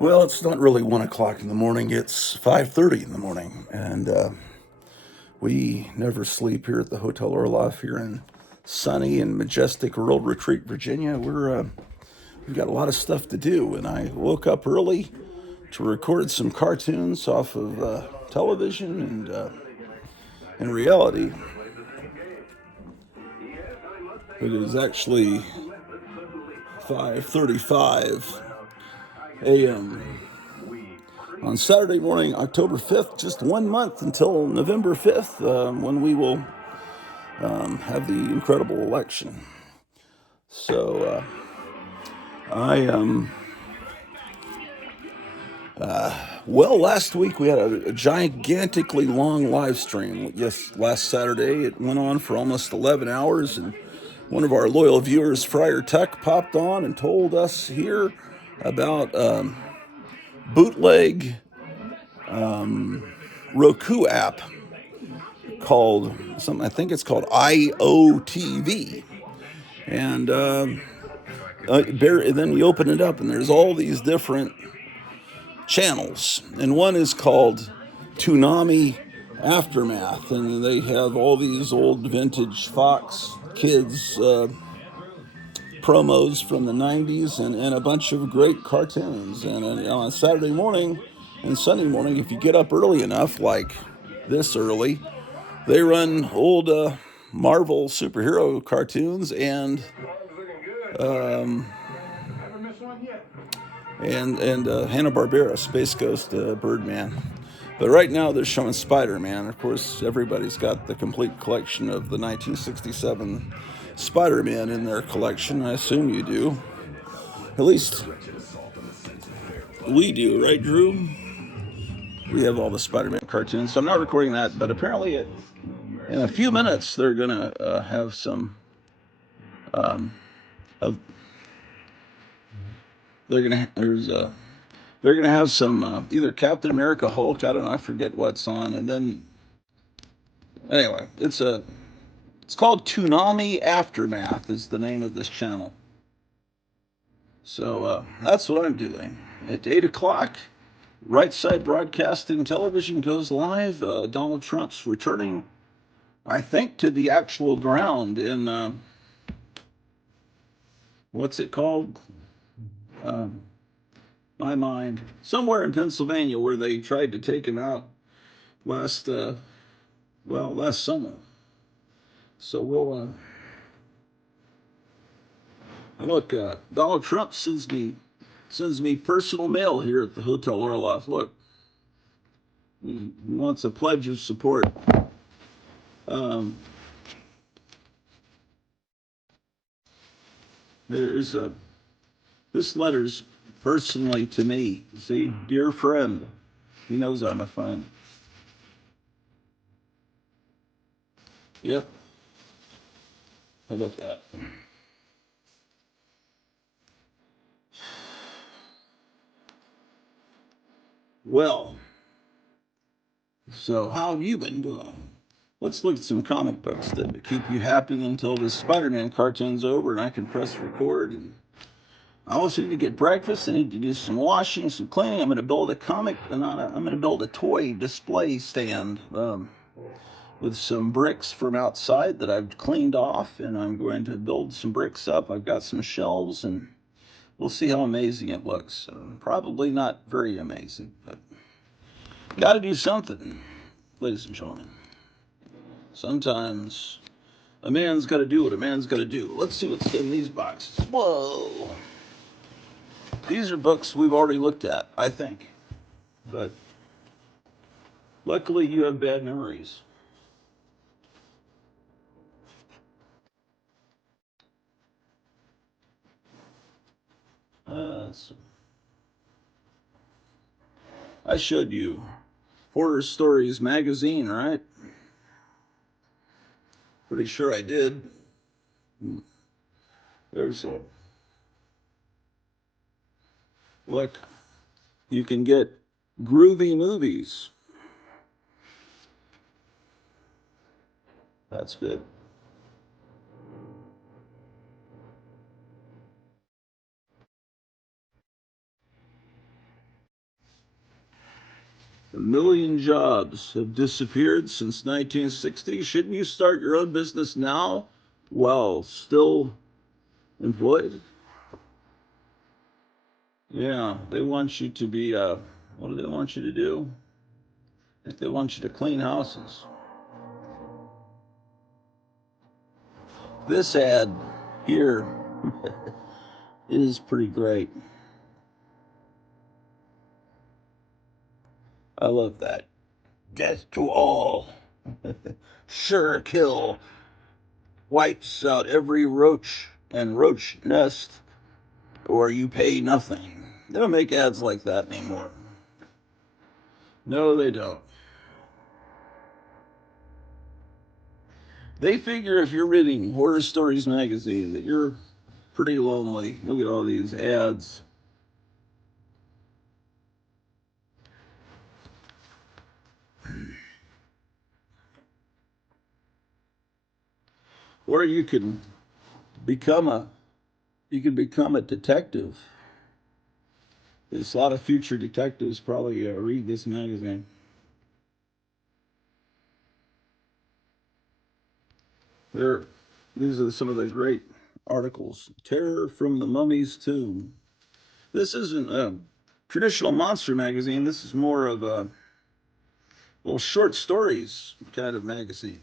Well, it's not really 1 o'clock in the morning. It's 5:30 in the morning, and we never sleep here at the Hotel Orloff here in sunny and majestic Rural Retreat, Virginia. We've got a lot of stuff to do, and I woke up early to record some cartoons off of television and reality. It is actually 5:35 a.m. on Saturday morning, October 5th, just 1 month until November 5th, when we will have the incredible election. So I well, last week we had a gigantically long live stream. Yes, last Saturday it went on for almost 11 hours, and one of our loyal viewers, Friar Tuck, popped on and told us here about bootleg Roku app called something. I think it's called IOTV, and then you open it up, and there's all these different channels, and one is called Toonami Aftermath, and they have all these old vintage Fox Kids promos from the 90s and a bunch of great cartoons. And on Saturday morning and Sunday morning, if you get up early enough, like this early, they run old Marvel superhero cartoons and Hanna-Barbera, Space Ghost, Birdman. But right now they're showing Spider-Man. Of course, everybody's got the complete collection of the 1967 Spider-Man in their collection. I assume you do. At least we do, right, Drew? We have all the Spider-Man cartoons. So I'm not recording that, but apparently in a few minutes they're going to have some um, of they're going to have some either Captain America, Hulk, I don't know, I forget what's on, and then anyway, it's called Toonami Aftermath is the name of this channel. So that's what I'm doing at 8 o'clock. Right Side Broadcasting Television goes live. Donald Trump's returning, I think, to the actual ground in what's it called? Um, my mind, somewhere in Pennsylvania, where they tried to take him out last last summer. So we'll look. Donald Trump sends me personal mail here at the Hotel Orloff. Look, he wants a pledge of support. Um, there's a this letter's personally to me. See, dear friend, he knows I'm a friend. Yep. How about that? Well, so how have you been doing? Let's look at some comic books that keep you happy until this Spider-Man cartoon's over and I can press record. And I also need to get breakfast. I need to do some washing, some cleaning. I'm going to build a comic, and I'm going to build a toy display stand with some bricks from outside that I've cleaned off, and I'm going to build some bricks up. I've got some shelves, and we'll see how amazing it looks. Probably not very amazing, but got to do something, ladies and gentlemen. Sometimes a man's got to do what a man's got to do. Let's see what's in these boxes. Whoa. These are books we've already looked at, I think. But luckily you have bad memories. So I showed you Horror Stories magazine, right? Pretty sure I did. There's a look. You can get groovy movies. That's good. 1 million jobs have disappeared since 1960. Shouldn't you start your own business now while still employed? Yeah, they want you to be, what do they want you to do? They want you to clean houses. This ad here is pretty great. I love that. Death to all. Sure kill. Wipes out every roach and roach nest, or you pay nothing. They don't make ads like that anymore. No, they don't. They figure if you're reading Horror Stories magazine that you're pretty lonely. Look at all these ads. Or become a you can become a detective. There's a lot of future detectives probably read this magazine. There, these are some of the great articles. Terror from the Mummy's Tomb. This isn't a traditional monster magazine. This is more of a little short stories kind of magazine.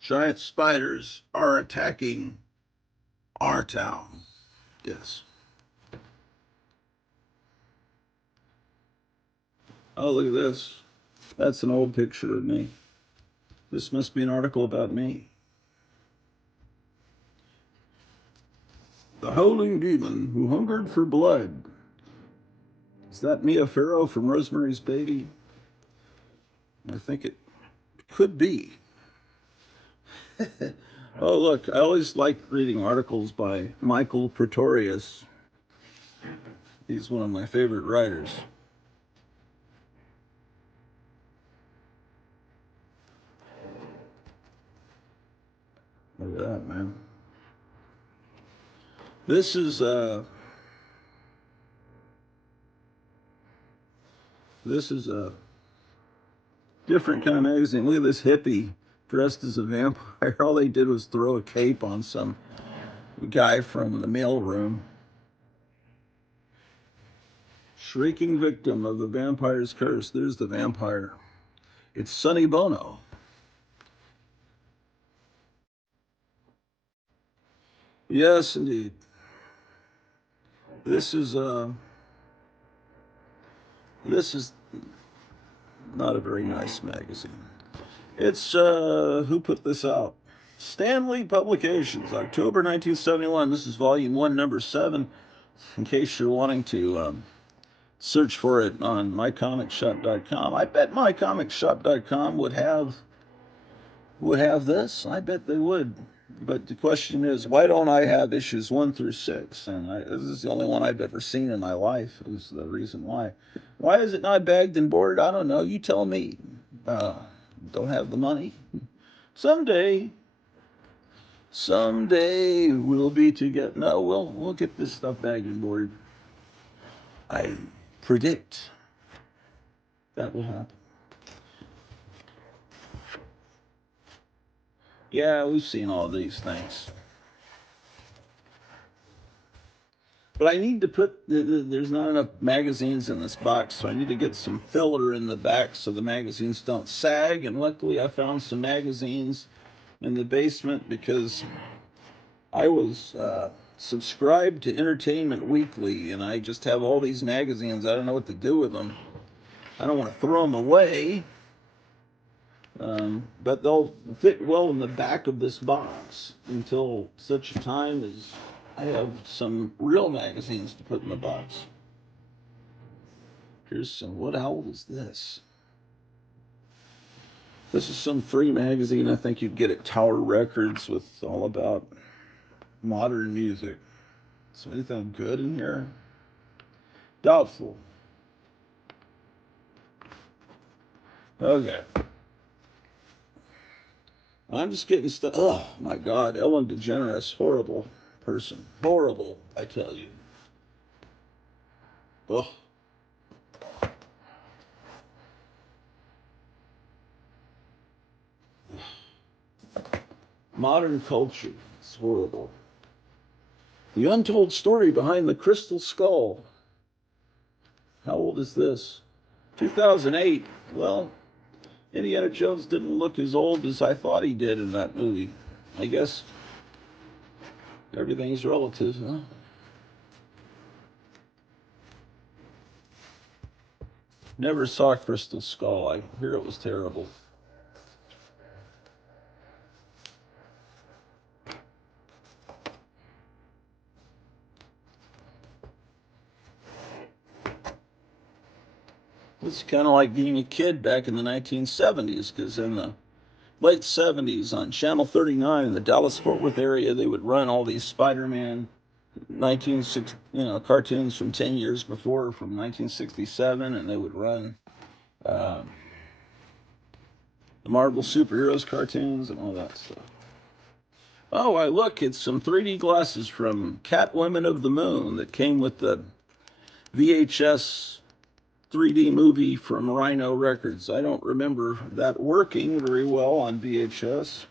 Giant spiders are attacking our town. Yes. Oh, look at this. That's an old picture of me. This must be an article about me. The Howling Demon Who Hungered for Blood. Is that Mia Farrow from Rosemary's Baby? I think it could be. Oh, look, I always like reading articles by Michael Pretorius. He's one of my favorite writers. Look at that, man. This is a different kind of magazine. Look at this hippie dressed as a vampire. All they did was throw a cape on some guy from the mailroom. Shrieking victim of the vampire's curse. There's the vampire. It's Sonny Bono. Yes, indeed. This is this is not a very nice magazine. It's who put this out? Stanley Publications, October 1971. This is volume 1, number 7. In case you're wanting to search for it on mycomicshop.com. I bet mycomicshop.com would have this. I bet they would. But the question is, why don't I have issues 1 through 6? And this is the only one I've ever seen in my life. Is the reason why. Why is it not bagged and boarded? I don't know. You tell me. Don't have the money. Someday, someday we'll be together. No, we'll get this stuff bagged and boarded. I predict that will happen. Yeah, we've seen all these things. But I need to put, there's not enough magazines in this box, so I need to get some filler in the back so the magazines don't sag. And luckily, I found some magazines in the basement because I was subscribed to Entertainment Weekly, and I just have all these magazines. I don't know what to do with them. I don't want to throw them away. But they'll fit well in the back of this box until such a time as I have some real magazines to put in the box. Here's some, what hell is this? This is some free magazine I think you'd get at Tower Records with all about modern music. Is there anything good in here? Doubtful. Okay. I'm just getting stuff. Oh my God, Ellen DeGeneres, horrible person. Horrible, I tell you. Ugh. Modern culture. It's horrible. The untold story behind the crystal skull. How old is this? 2008. Well, Indiana Jones didn't look as old as I thought he did in that movie. I guess everything's relative, huh? Never saw Crystal Skull. I hear it was terrible. It's kind of like being a kid back in the 1970s, because in the late 70s on Channel 39 in the Dallas-Fort Worth area, they would run all these Spider-Man 1960, cartoons from 10 years before, from 1967, and they would run uh, the Marvel superheroes cartoons and all that stuff. Oh, look, it's some 3D glasses from Catwomen of the Moon that came with the VHS 3D movie from Rhino Records. I don't remember that working very well on VHS.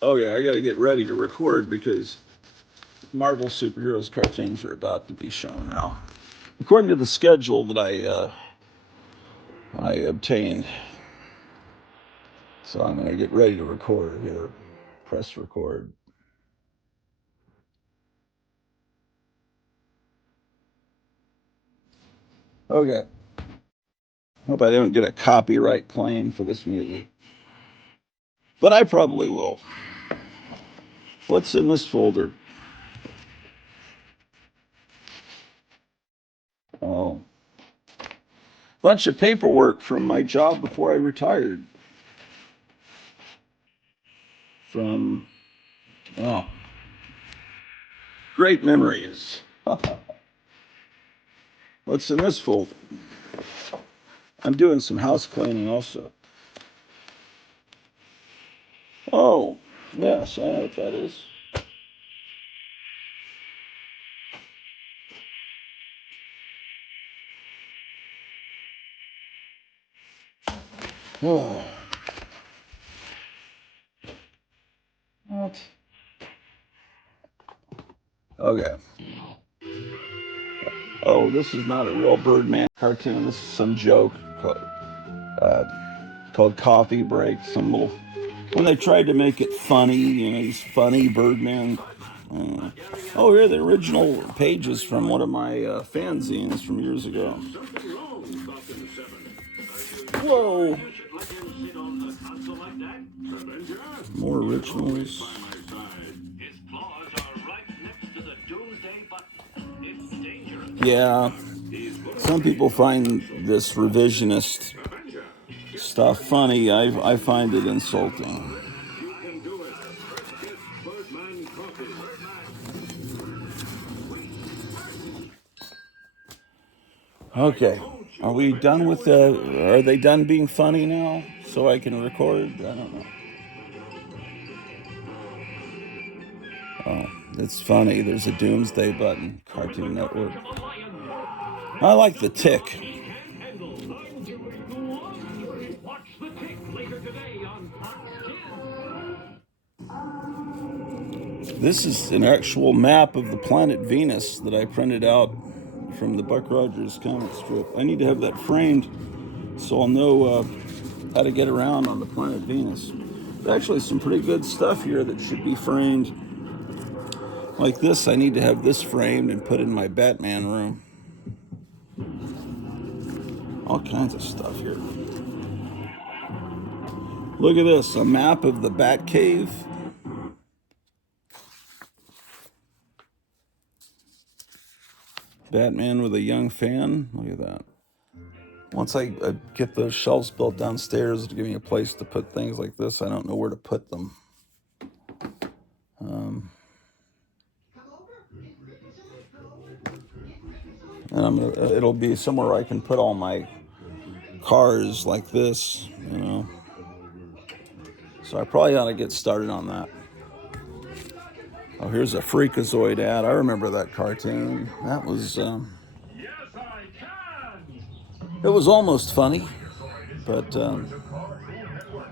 Oh yeah, I gotta get ready to record because Marvel superheroes cartoons are about to be shown now, according to the schedule that I obtained. So I'm gonna get ready to record here. Press record. Okay. Hope I don't get a copyright claim for this music, but I probably will. What's in this folder? Oh, bunch of paperwork from my job before I retired. From, oh, great memories. What's in this folder? I'm doing some house cleaning also. Oh, yes, I know what that is. Oh. What? Okay. Oh, this is not a real Birdman cartoon. This is some joke uh, called Coffee Break. Some little, when they tried to make it funny, these funny Birdman. Oh, here are the original pages from one of my fanzines from years ago. Whoa. More originals. Yeah, some people find this revisionist stuff funny. I find it insulting. Okay, are we done with are they done being funny now? So I can record? I don't know. Oh, it's funny. There's a Doomsday button. Cartoon Network. I like the Tick. This is an actual map of the planet Venus that I printed out from the Buck Rogers comic strip. I need to have that framed so I'll know how to get around on the planet Venus. There's actually some pretty good stuff here that should be framed. Like this, I need to have this framed and put in my Batman room. All kinds of stuff here. Look at this, a map of the Bat Cave. Batman with a young fan. Look at that. Once I get those shelves built downstairs to give me a place to put things like this, I don't know where to put them. And it'll be somewhere I can put all my cars like this, So I probably ought to get started on that. Oh, here's a Freakazoid ad. I remember that cartoon. That was, it was almost funny, but I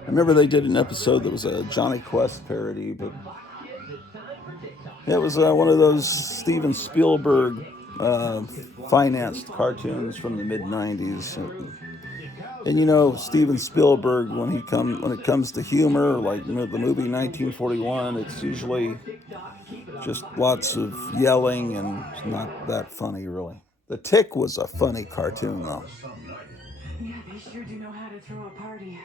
remember they did an episode that was a Johnny Quest parody, but it was one of those Steven Spielberg financed cartoons from the mid '90s. And you know, Steven Spielberg, when it comes to humor, like the movie 1941, it's usually just lots of yelling and not that funny, really. The Tick was a funny cartoon, though. Yeah, they sure do know how to throw a party.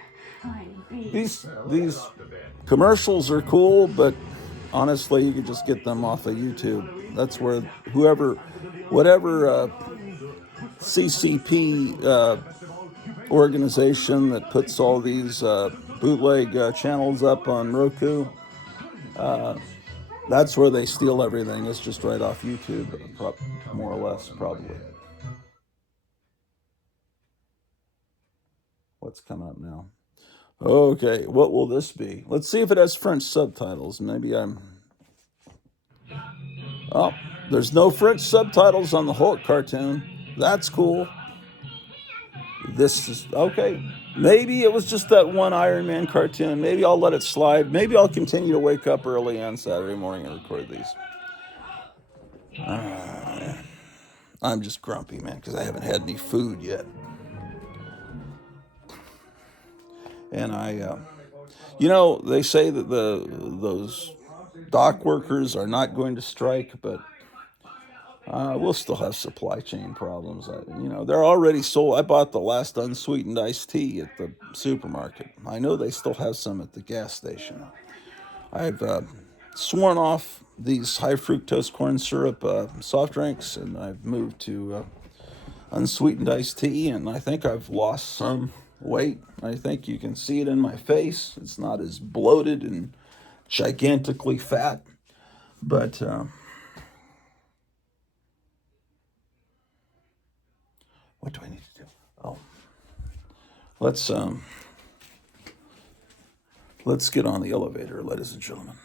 These commercials are cool, but honestly, you could just get them off of YouTube. That's where whatever CCP organization that puts all these bootleg channels up on Roku, that's where they steal everything. It's just right off YouTube, more or less, probably. What's coming up now? Okay, what will this be? Let's see if it has French subtitles. Maybe Oh, there's no French subtitles on the Hulk cartoon. That's cool. This is okay. Maybe it was just that one Iron Man cartoon. Maybe I'll let it slide. Maybe I'll continue to wake up early on Saturday morning and record these. I'm just grumpy, man, because I haven't had any food yet. And they say that those dock workers are not going to strike, but we'll still have supply chain problems. They're already sold. I bought the last unsweetened iced tea at the supermarket. I know they still have some at the gas station. I've sworn off these high fructose corn syrup soft drinks, and I've moved to unsweetened iced tea, and I think I've lost some weight. I think you can see it in my face. It's not as bloated and gigantically fat, but what do I need to do? Oh, let's get on the elevator, ladies and gentlemen.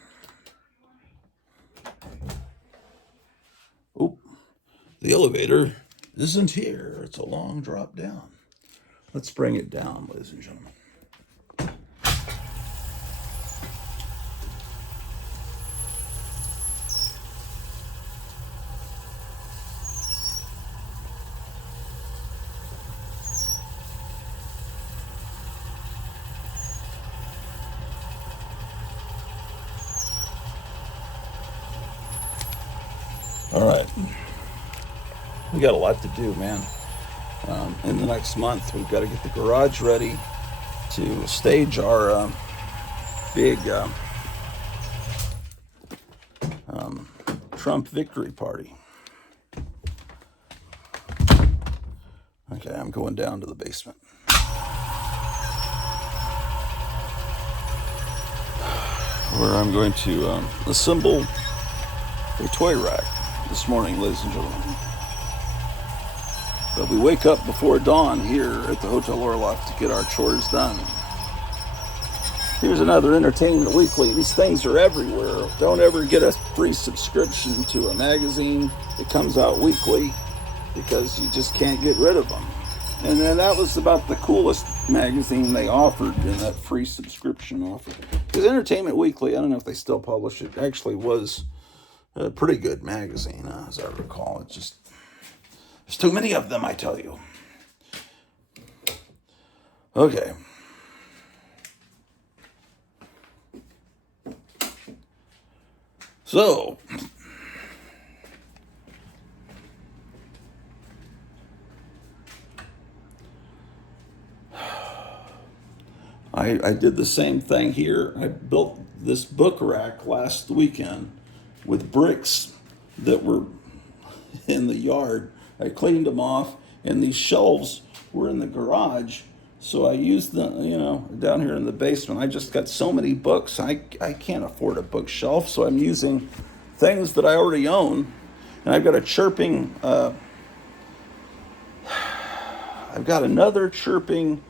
Oh, the elevator isn't here. It's a long drop down. Let's bring it down, ladies and gentlemen. All right. We got a lot to do, man. In the next month, we've got to get the garage ready to stage our big Trump victory party. Okay, I'm going down to the basement. Where I'm going to assemble a toy rack this morning, ladies and gentlemen. But we wake up before dawn here at the Hotel Orloff to get our chores done. Here's another Entertainment Weekly. These things are everywhere. Don't ever get a free subscription to a magazine that comes out weekly because you just can't get rid of them. And then that was about the coolest magazine they offered in that free subscription offer. Because Entertainment Weekly, I don't know if they still publish it, actually was a pretty good magazine, as I recall. It's just, there's too many of them, I tell you. Okay. So, I did the same thing here. I built this book rack last weekend with bricks that were in the yard. I cleaned them off, and these shelves were in the garage. So I used them, down here in the basement. I just got so many books. I can't afford a bookshelf, so I'm using things that I already own. And I've got a chirping, I've got another chirping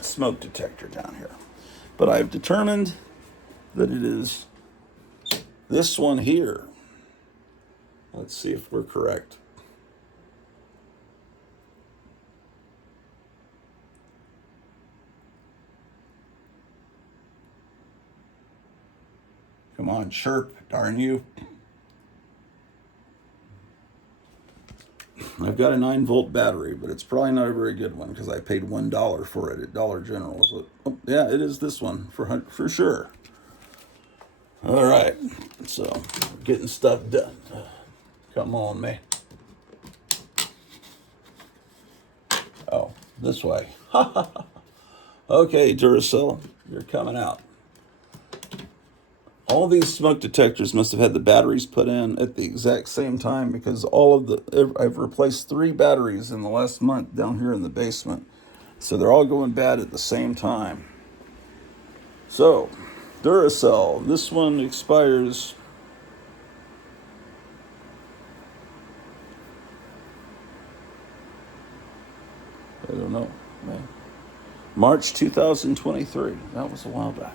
smoke detector down here. But I've determined that it is this one here. Let's see if we're correct. Come on, chirp, darn you. I've got a 9-volt battery, but it's probably not a very good one because I paid $1 for it at Dollar General. So, oh, yeah, it is this one for sure. All right, so getting stuff done. Come on, man. Oh, this way. Okay, Duracell, you're coming out. All these smoke detectors must have had the batteries put in at the exact same time because I've replaced 3 batteries in the last month down here in the basement. So they're all going bad at the same time. So, Duracell, this one expires I don't know, man. March 2023. That was a while back.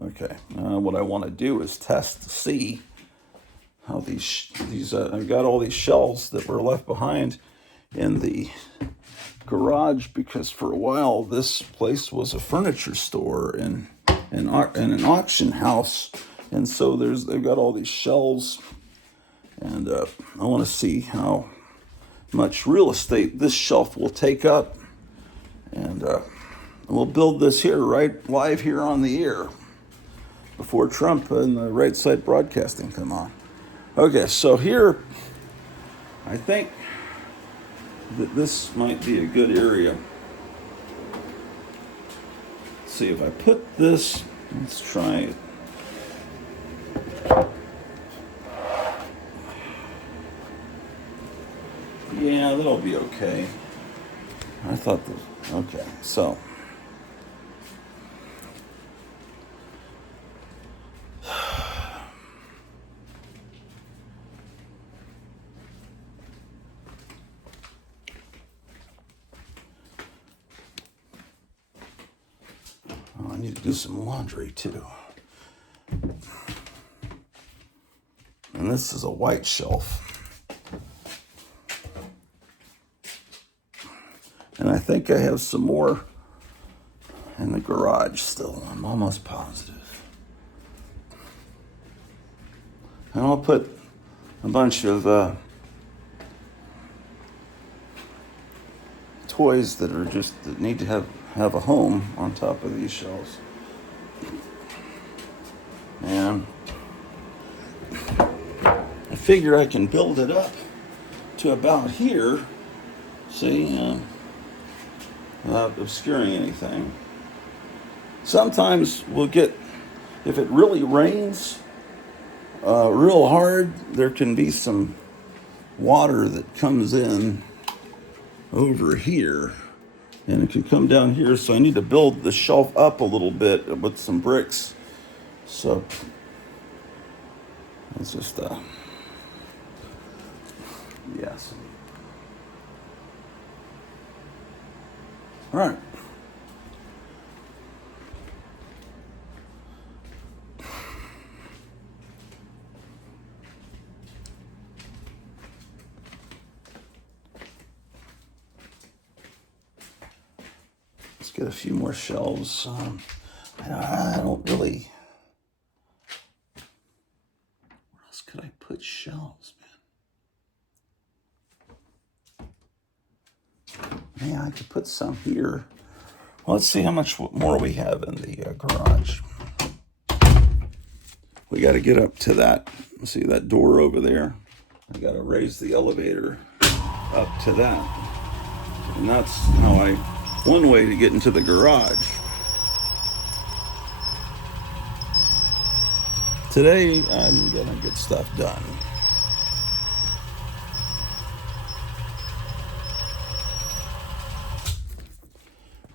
Okay, what I want to do is test to see how these I've got all these shelves that were left behind in the garage because for a while this place was a furniture store and an auction house, and so they've got all these shelves, and I want to see how much real estate this shelf will take up, and we'll build this here right live here on the air before Trump and the Right Side Broadcasting come on. Okay, so here, I think that this might be a good area. Let's see if I put this, let's try it. Yeah, that'll be okay. I thought that, okay, so. I need to do some laundry too. And this is a white shelf. And I think I have some more in the garage still. I'm almost positive. And I'll put a bunch of toys that need to have a home on top of these shelves. And I figure I can build it up to about here, see, without obscuring anything. Sometimes we'll get, if it really rains real hard, there can be some water that comes in over here, and it can come down here, so I need to build the shelf up a little bit with some bricks. So it's just yes. All right. Let's get a few more shelves. I don't really. Where else could I put shelves, man? Yeah, I could put some here. Well, let's see how much more we have in the garage. We got to get up to that. See that door over there? I got to raise the elevator up to that. And that's how one way to get into the garage. Today, I'm going to get stuff done.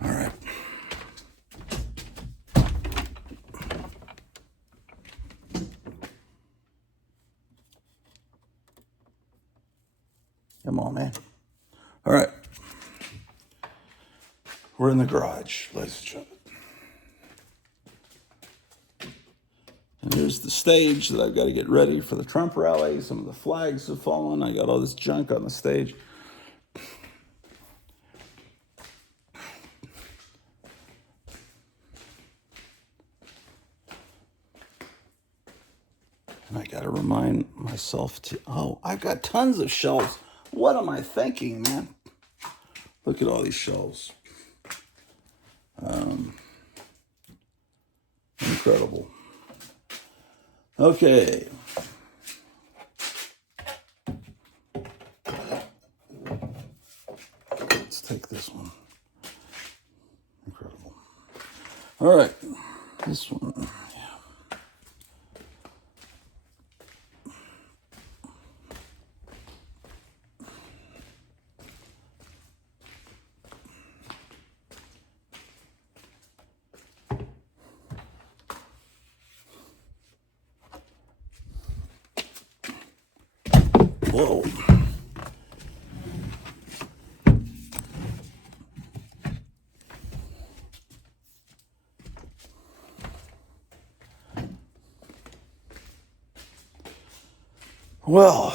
All right. Come on, man. All right. We're in the garage, ladies and gentlemen. And here's the stage that I've got to get ready for the Trump rally. Some of the flags have fallen. I got all this junk on the stage. And I got to remind myself to, oh, I've got tons of shelves. What am I thinking, man? Look at all these shelves. Incredible. Okay. Let's take this one. Incredible. All right. This one. Yeah. Whoa. Well,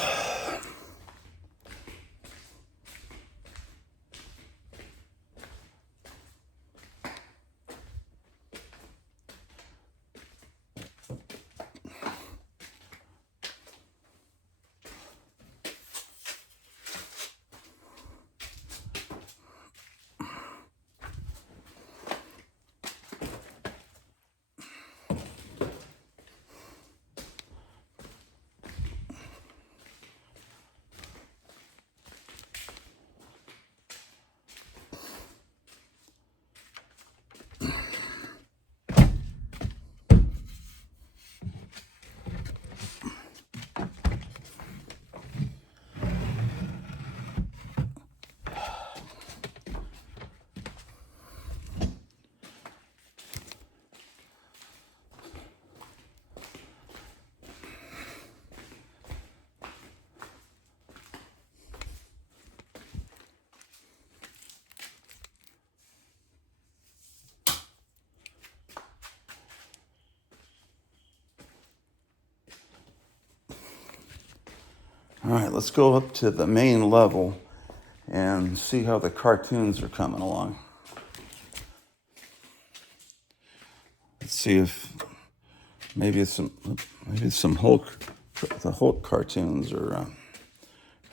all right, let's go up to the main level and see how the cartoons are coming along. Let's see if maybe it's some Hulk, the Hulk cartoons are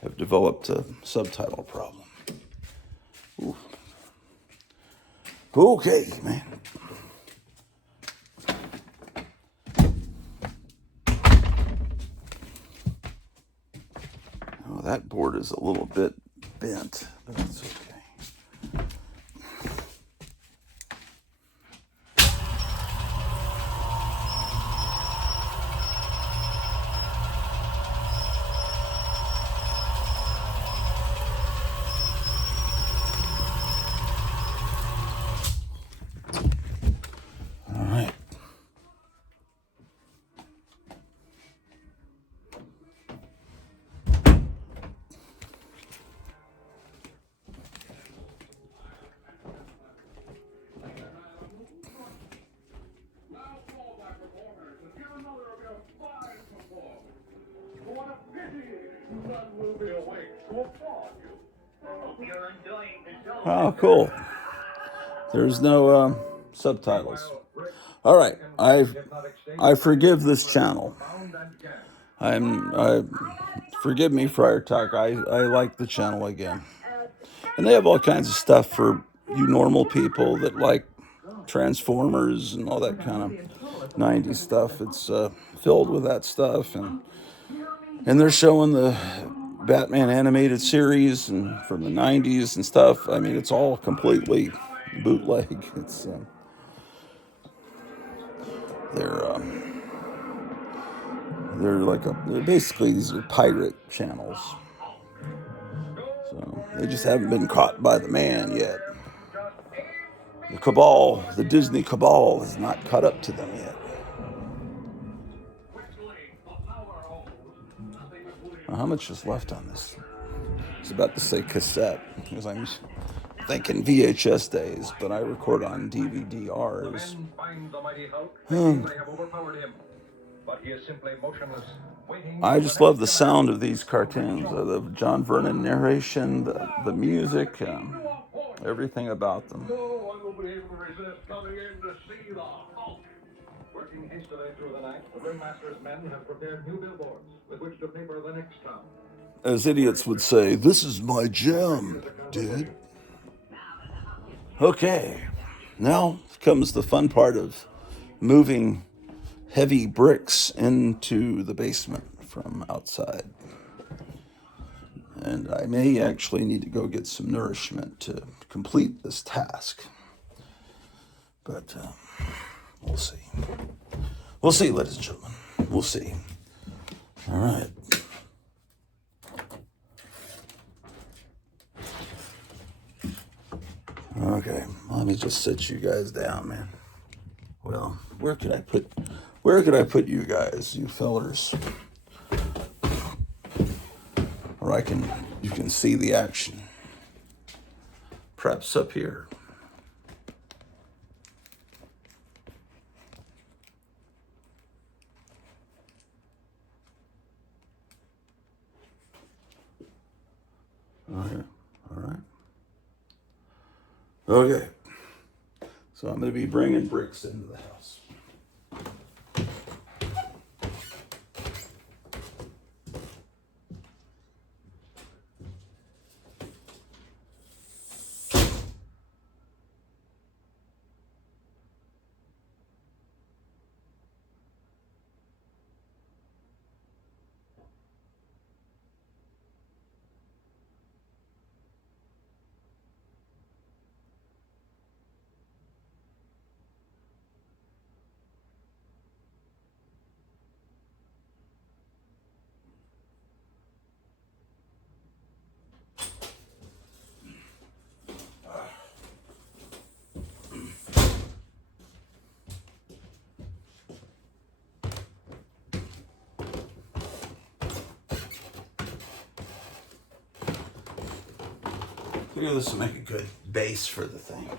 have developed a subtitle problem. Ooh. Okay, man. Oh, that board is a little bit bent, but that's okay. All right. Oh, cool. There's no subtitles. All right, I forgive this channel. I forgive me, Friar Tuck. I like the channel again, and they have all kinds of stuff for you normal people that like Transformers and all that kind of '90s stuff. It's filled with that stuff, and they're showing the Batman animated series and from the '90s and stuff. I mean, it's all completely bootleg. It's they're like basically these are pirate channels. So they just haven't been caught by the man yet. The cabal, the Disney cabal, has not caught up to them yet. Now, how much is left on this? was about to say cassette because I'm thinking VHS days, but I record on DVD-Rs. I just love the sound of these cartoons, the John Vernon narration, the music, everything about them. No one will be able to resist coming in to see the Hulk. Working hastily through the night, the Ringmaster's men have prepared new billboards with which to paper the next town. As idiots would say, this is my jam, dude. Okay, now comes the fun part of moving heavy bricks into the basement from outside. And I may actually need to go get some nourishment to complete this task. But we'll see. We'll see, ladies and gentlemen. We'll see. All right. Okay, let me just sit you guys down, man. Well, where could I put you guys, you fellers? Or you can see the action. Perhaps up here. All right. Okay. So I'm going to be bringing bricks into the house. Maybe this will make a good base for the thing.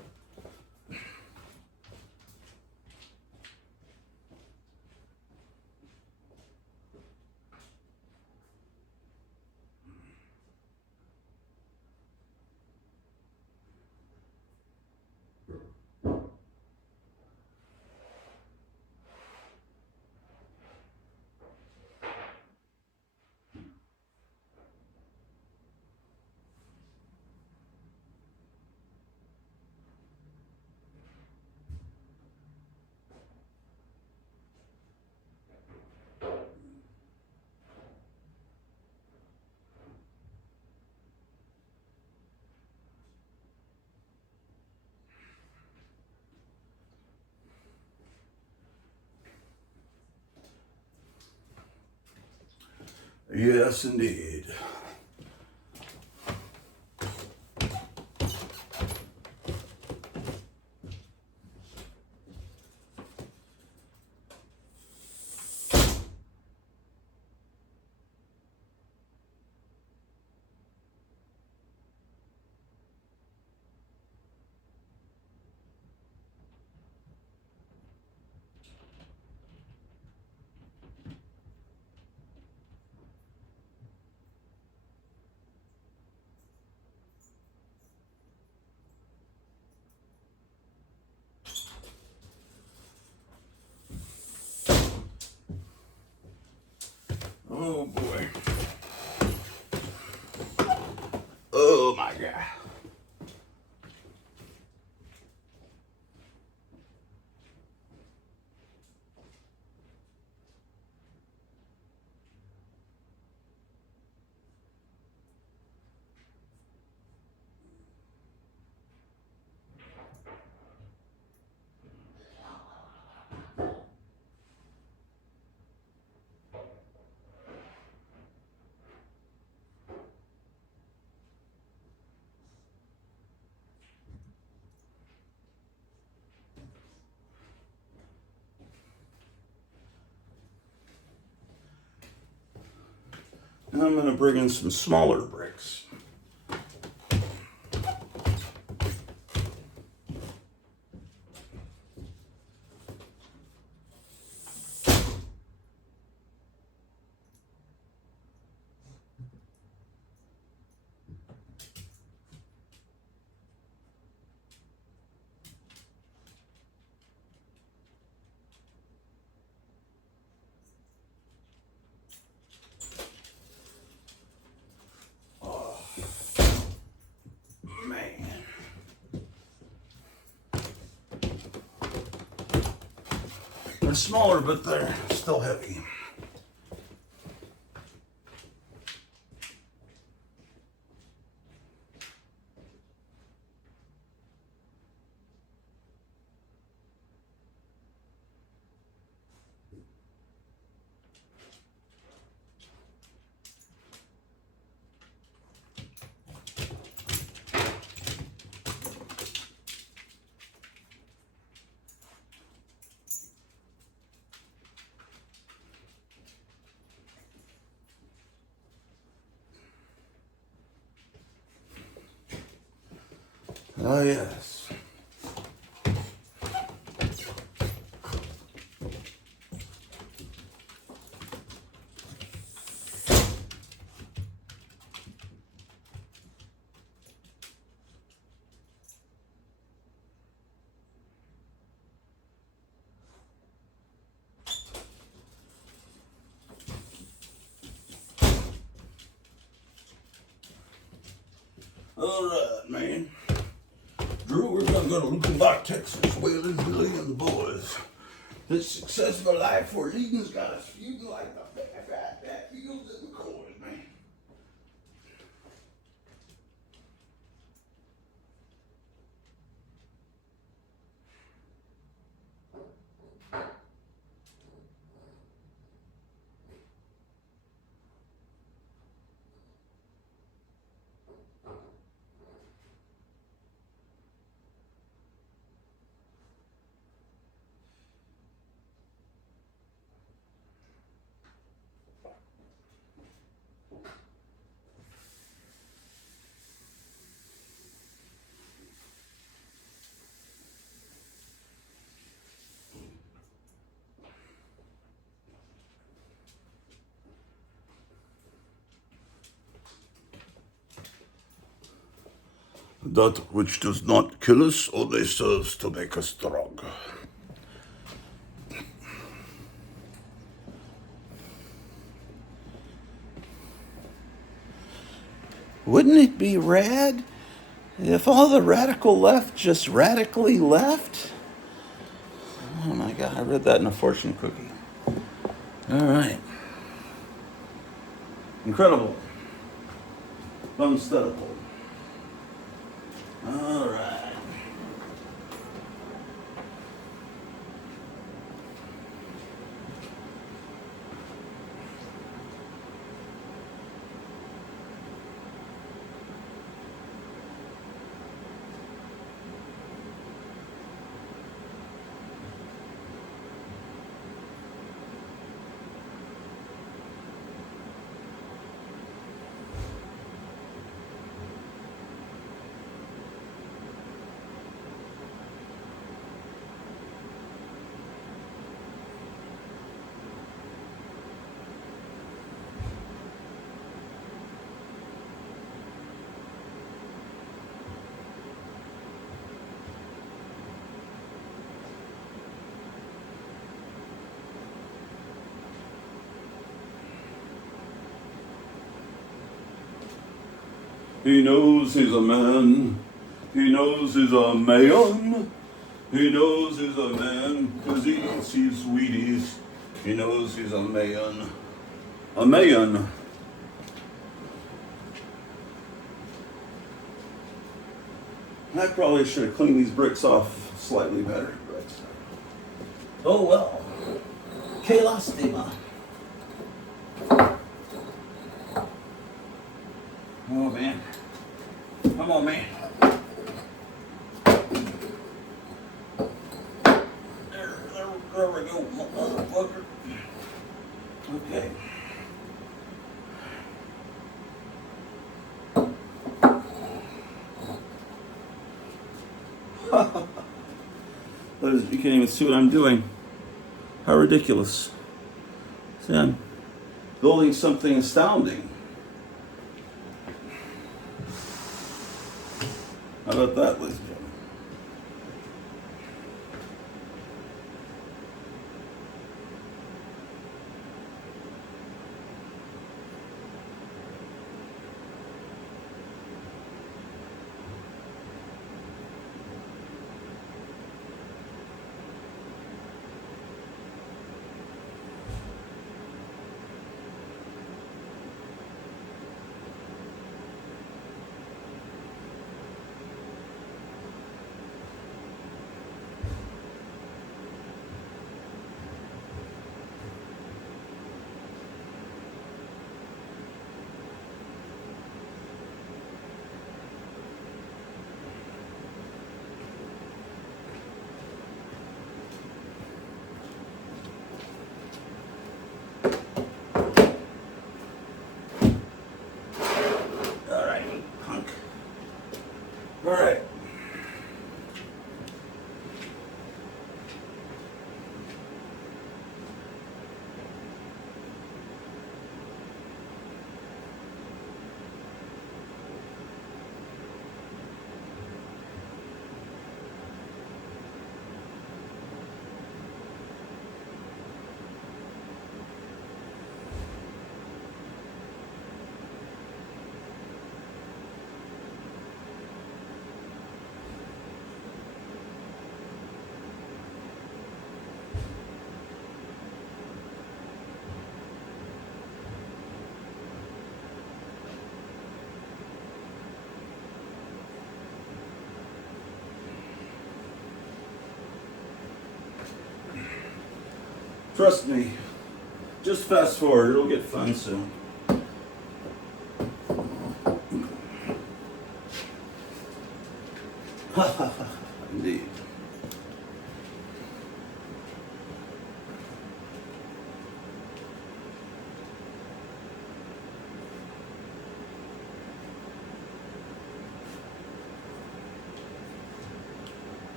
Yes, indeed. Oh boy. Oh my God. And I'm going to bring in some smaller bricks. They're smaller, but they're still heavy. Oh, yes. All right, man. Drew, we're gonna go to Lukenbach, Texas. Waylon, Billy, and the boys. This successful life for Eden's got us feuding like the fat fields and the coys, man. That which does not kill us only serves to make us strong. Wouldn't it be rad if all the radical left just radically left? Oh my God, I read that in a fortune cookie. All right. Incredible. Unsteadable. All right. He knows he's a man. He knows he's a man. He knows he's a man 'cause he eats his Wheaties. He knows he's a man. A man. I probably should have cleaned these bricks off slightly better, but oh well. Que lastima. Oh man. Come on, man. There we go, motherfucker. Okay. You can't even see what I'm doing. How ridiculous. See, I'm building something astounding. How about that, ladies and gentlemen? Trust me. Just fast forward. It'll get fun soon. Indeed.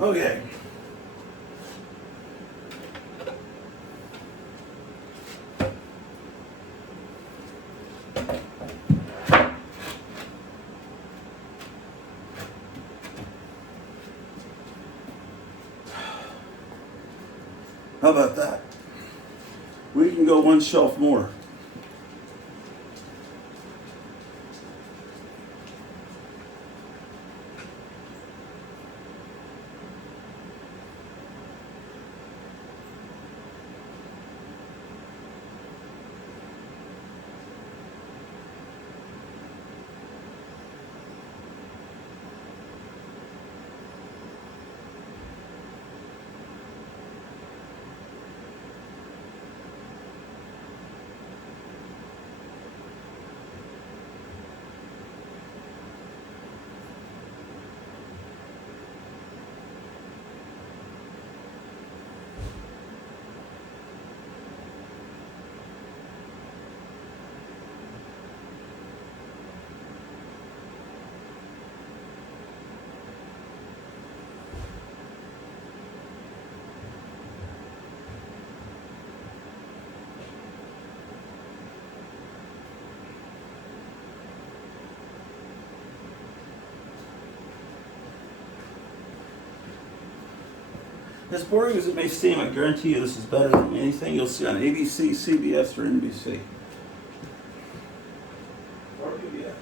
Okay. How about that? We can go one shelf more. As boring as it may seem, I guarantee you this is better than anything you'll see on ABC, CBS, or NBC. Or PBS.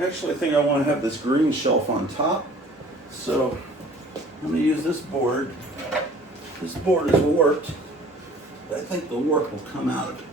Actually, I think I want to have this green shelf on top. So I'm going to use this board. This board is warped, but I think the warp will come out of it.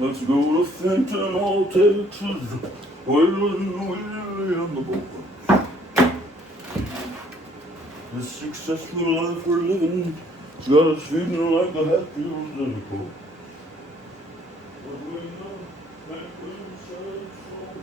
Let's go to Fenton, all Texas, wailing away on the boat. This successful life we're living has got us feeling like the Hatfields and the Colts. But we know that we're sad souls.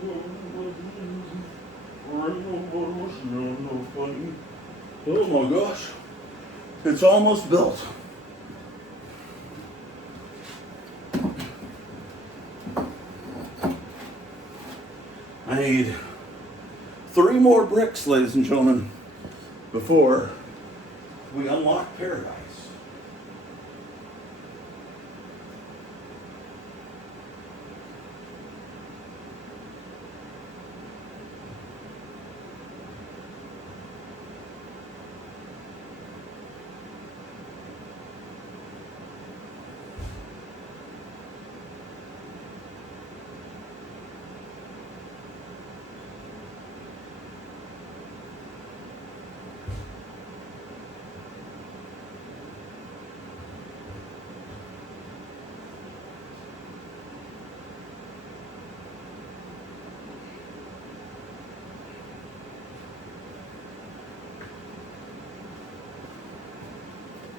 Oh my gosh. It's almost built. I need 3 more bricks, ladies and gentlemen, before we unlock paradise.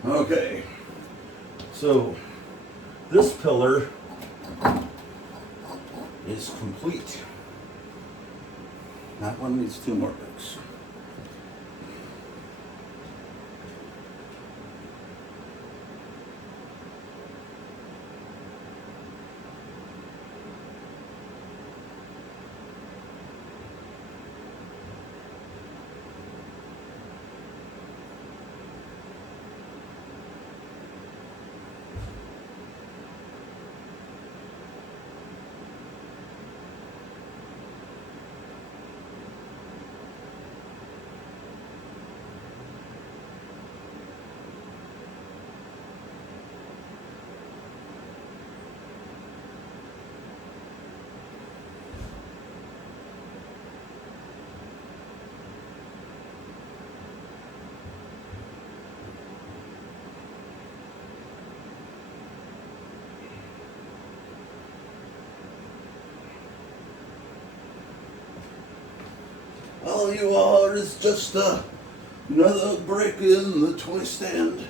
Okay, so this pillar is complete. That one needs 2 more bricks. All you are is just another brick in the toy stand.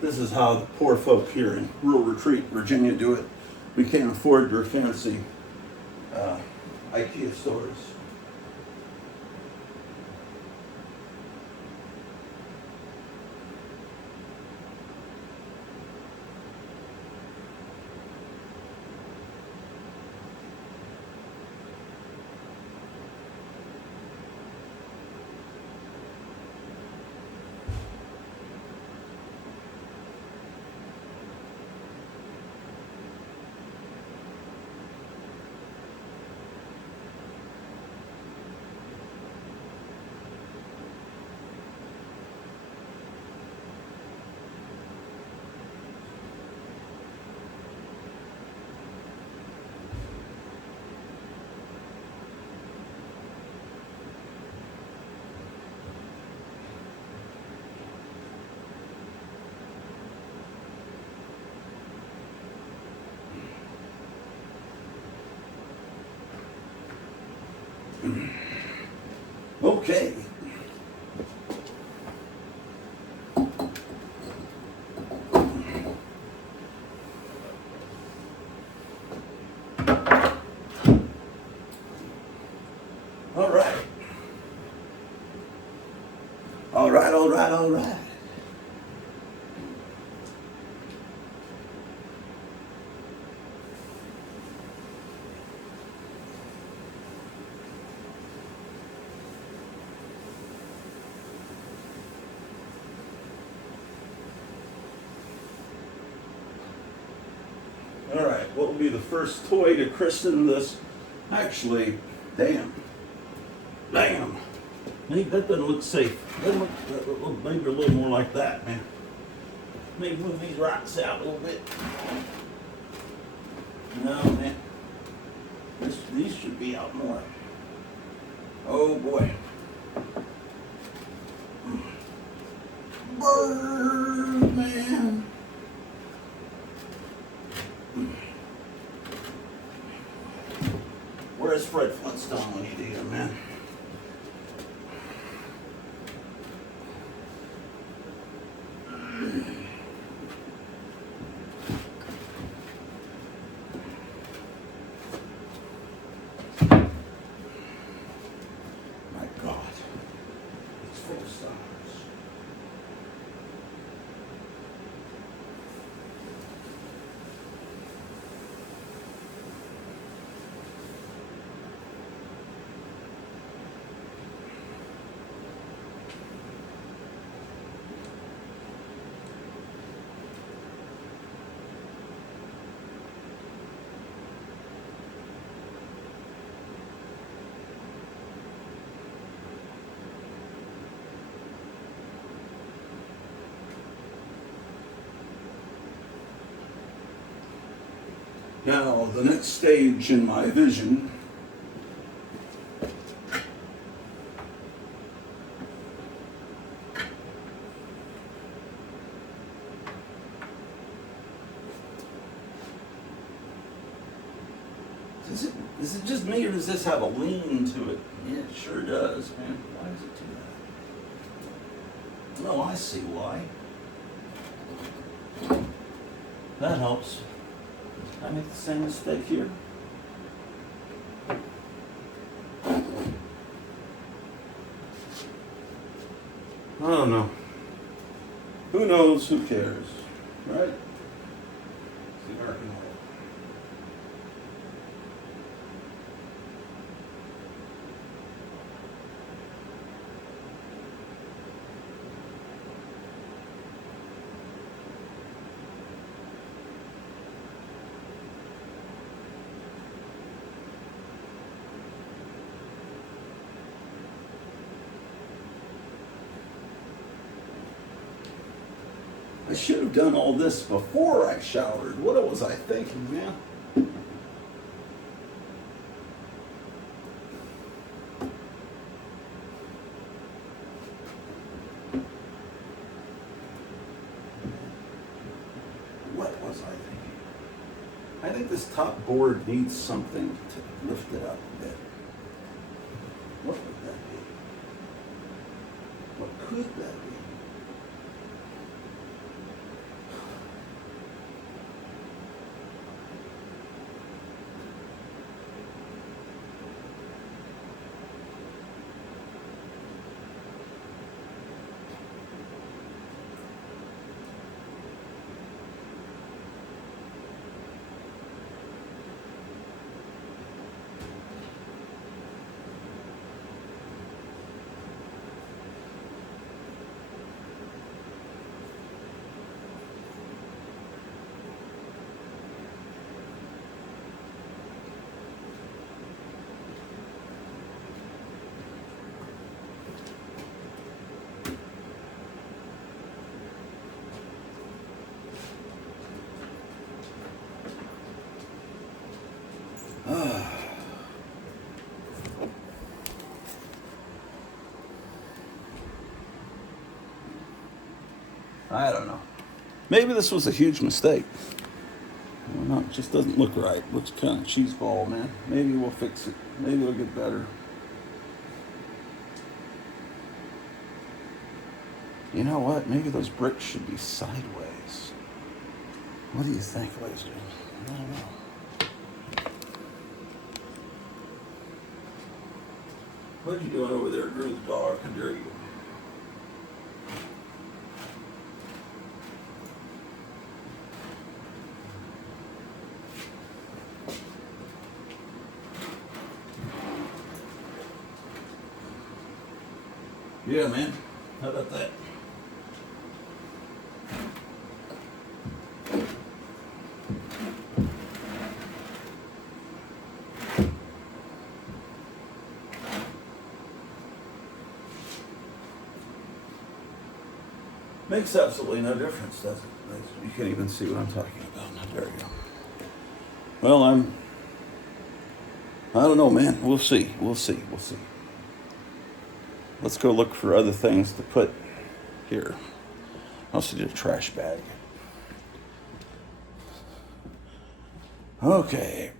This is how the poor folk here in rural Retreat, Virginia do it. We can't afford your fancy IKEA stores. Okay. All right. All right, all right, all right. All right, what will be the first toy to christen this? Actually, damn. Maybe that doesn't look safe. That look maybe a little more like that, man. Maybe move these rocks out a little bit. No, man. These should be out more. Oh boy. Bird, man. Where's Fred Flintstone when you need him, man? Now, the next stage in my vision is it just me or does this have a lean to it? Yeah, it sure does, man. Why does it do that? No, I see why. That helps. I make the same mistake here. I don't know. Who knows? Who cares? Right? It's the American way. I should have done all this before I showered. What was I thinking, man? What was I thinking? I think this top board needs something to lift it up a bit. What would that be? What could that be? I don't know. Maybe this was a huge mistake. Well, no, it just doesn't look right. Looks kind of cheeseball, man. Maybe we'll fix it. Maybe it'll get better. You know what? Maybe those bricks should be sideways. What do you think, ladies and gentlemen? I don't know. What are you doing over there, Drew the dog? How dare you? Yeah, man. How about that? Makes absolutely no difference, does it? You can't even see what I'm talking about. There you go. Well, I don't know, man. We'll see. We'll see. We'll see. Let's go look for other things to put here. I also did a trash bag. Okay.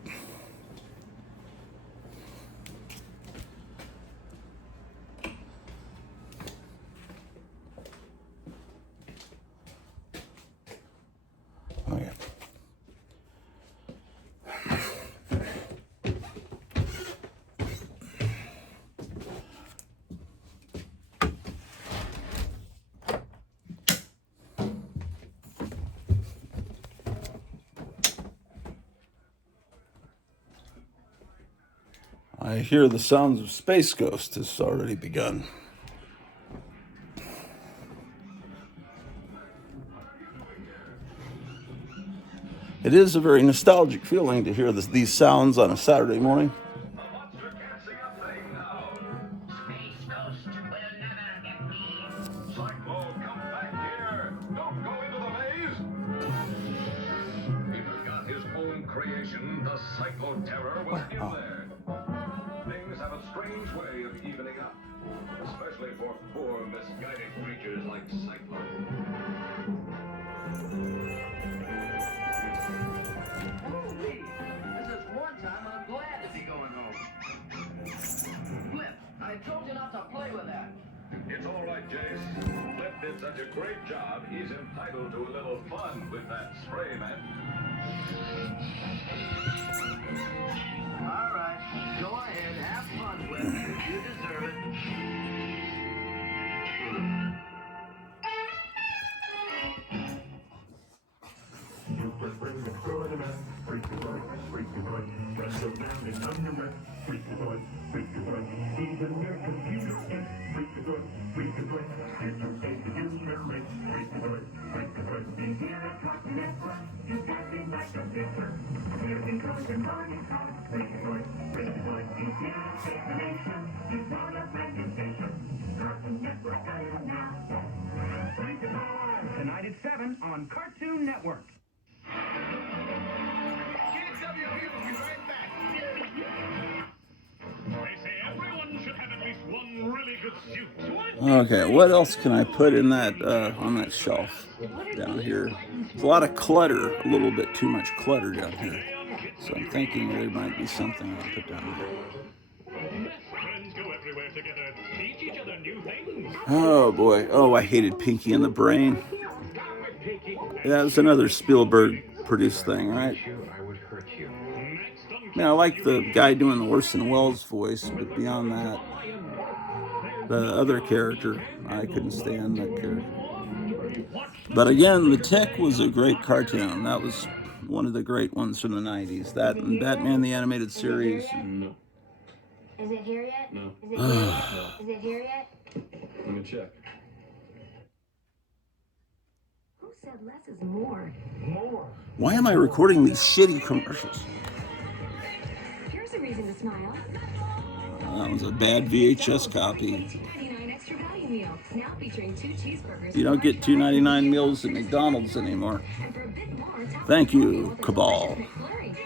Okay. I hear the sounds of Space Ghost has already begun. It is a very nostalgic feeling to hear these sounds on a Saturday morning. Creation terror was in there. Things have a strange way of evening up, especially for poor, misguided creatures like Cyclone. Holy! This is one time I'm glad to be going home. Flip, I told you not to play with that. It's all right, Jace. Flip did such a great job, he's entitled to a little fun with that spray, man. All right, go ahead, have fun, Flip. You deserve it. You can bring the tournament, freaky boy, friends of man in underwear, freaky boy, even your computer is freaky boy, and you say the user is freaky boy, be here at Cartoon Network, you can't be like a sister, here he goes and morning time, freaky boy, be here at Save the Nation, he's not a radio station, Cartoon Network, got it now, freaky boy. Tonight at 7 on Cartoon Network. KWB will be right back. They say everyone should have at least one really good suit. Okay, what else can I put in that on that shelf down here? There's a lot of clutter, a little bit too much clutter down here. So I'm thinking there might be something I'll put down here. Best friends go everywhere together, teach each other new things. Oh boy, oh I hated Pinky and the Brain. That was another Spielberg produced thing, right? I mean, I like the guy doing the Orson Welles voice, but beyond that, the other character, I couldn't stand that character. But again, The Tick was a great cartoon. That was one of the great ones from the 90s. That and Batman the Animated Series. No. Is it here yet? No. Is it here yet? Is it here yet? Let me check. Who said less is more? Why am I recording these shitty commercials? Here's a reason to smile. That was a bad VHS copy. $2.99 extra value meal. Now featuring 2 cheeseburgers. You don't get $2.99 meals at McDonald's anymore. And for a bit more, top Thank meal you, with a Cabal. McFlurry.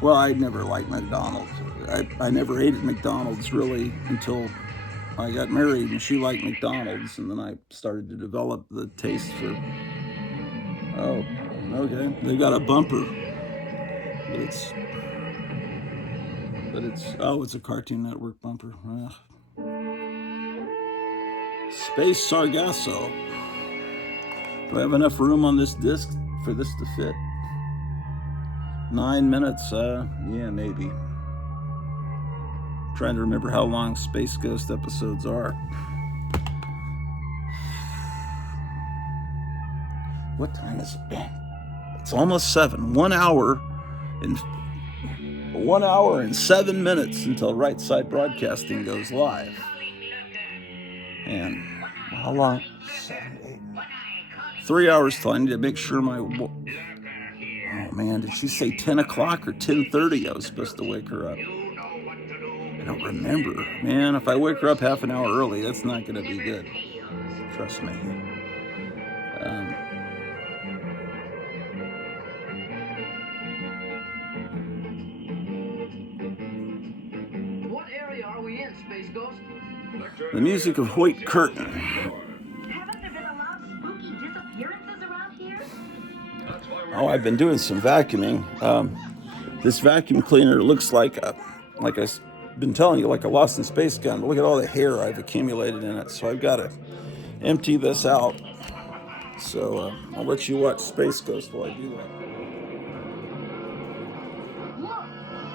Well, I never liked McDonald's. I never ate at McDonald's really until I got married, and she liked McDonald's, and then I started to develop the taste for. Oh, okay. They got a bumper, but it's a Cartoon Network bumper. Ugh. Space Sargasso. Do I have enough room on this disc for this to fit? 9 minutes, yeah, maybe. Trying to remember how long Space Ghost episodes are. What time is it? It's almost 7. 1 hour and 7 minutes until Right Side Broadcasting goes live. And how long? 7, 8. 3 hours till I need to make sure my. Oh man, did she say 10 o'clock or 10:30? I was supposed to wake her up. I don't remember. Man, if I wake her up half an hour early, that's not going to be good. Trust me. What area are we in, Space Ghost? The music of Hoyt Curtin. Haven't there been a lot of spooky disappearances around here? Oh, I've been doing some vacuuming. This vacuum cleaner looks like I've been telling you, like a Lost in Space gun. But look at all the hair I've accumulated in it. So I've got to empty this out. So I'll let you watch Space Ghost while I do that. Look!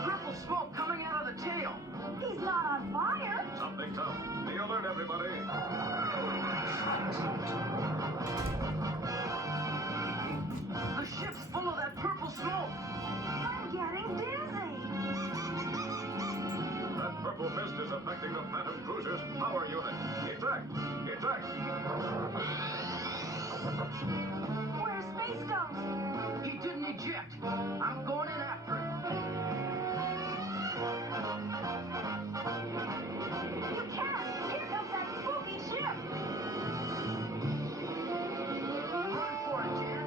Purple smoke coming out of the tail. He's not on fire. Something tough. Be alert, everybody. The ship's full of that purple smoke. I'm getting dizzy. That purple mist is affecting the Phantom Cruiser's power unit. Eject! Eject! Where's Space Ghost? He didn't eject. I'm going in after him. You can't. Here comes that spooky ship. Run for it, Jan.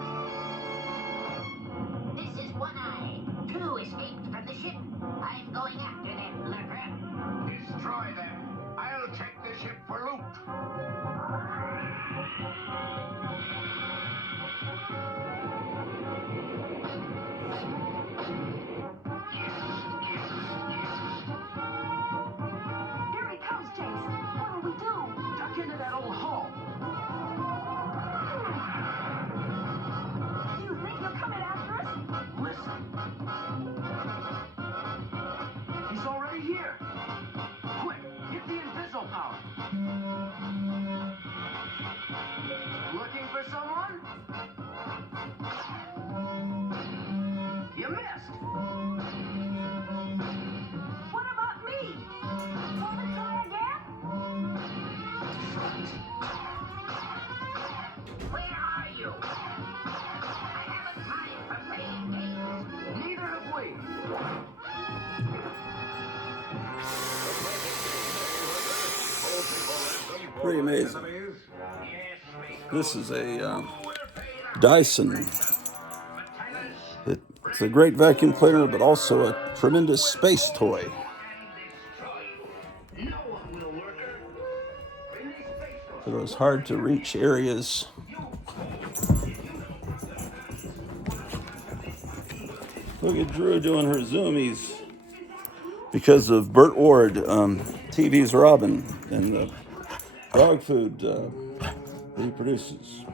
This is 1 I'm going after them, Leopard. Destroy them. I'll check the ship for loot. Here he comes, Chase. What'll we do? Duck into that old hole. Do you think he'll come in after us? Listen. He's already here. Quick, get the inviso power. Looking for someone? You missed. What about me? Want to try again? Where are you? I haven't time for playing games. Neither have we. Pretty amazing. Enemies? This is a Dyson. It's a great vacuum cleaner, but also a tremendous space toy. No one will, worker. Bring these space For those hard to reach areas. Look at Drew doing her zoomies because of Burt Ward, TV's Robin, and the dog food that he produces.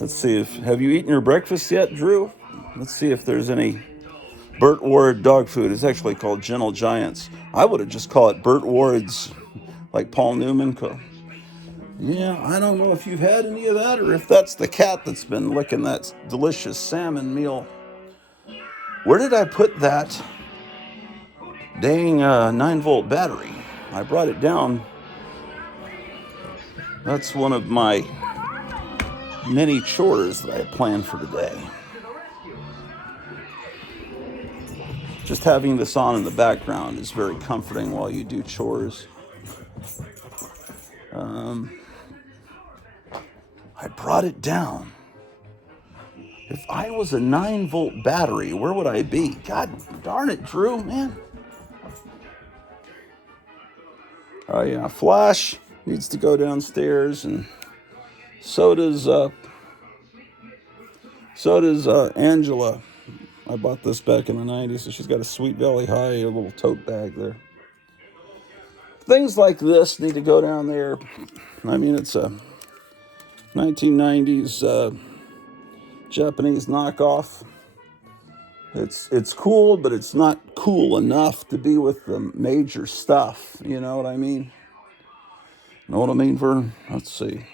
Let's see have you eaten your breakfast yet, Drew? Let's see if there's any Burt Ward dog food. It's actually called Gentle Giants. I would have just called it Burt Ward's, like Paul Newman. Yeah, I don't know if you've had any of that or if that's the cat that's been licking that delicious salmon meal. Where did I put that dang 9-volt battery? I brought it down. That's one of my many chores that I planned for today. Just having this on in the background is very comforting while you do chores. I brought it down. If I was a 9-volt battery, where would I be? God darn it, Drew, man. Oh yeah, Flash needs to go downstairs, and so does Angela. I bought this back in the 90s, so she's got a Sweet Valley High, a little tote bag there. Things like this need to go down there. I mean, it's a 1990s Japanese knockoff. It's cool, but it's not cool enough to be with the major stuff. You know what I mean? Know what I mean, Vern? Let's see.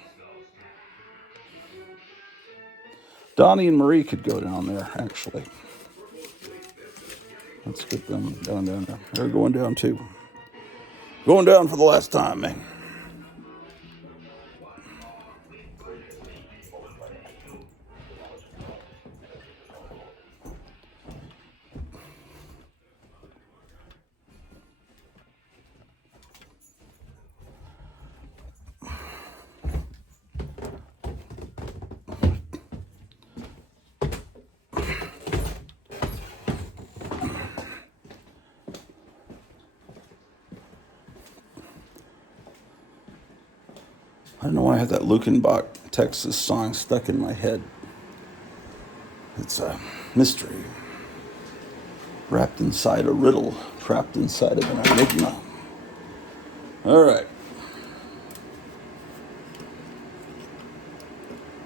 Donnie and Marie could go down there, actually. Let's get them down there. They're going down too. Going down for the last time, man. I don't know why I had that Lukenbach, Texas song stuck in my head. It's a mystery, wrapped inside a riddle, trapped inside of an enigma. All right.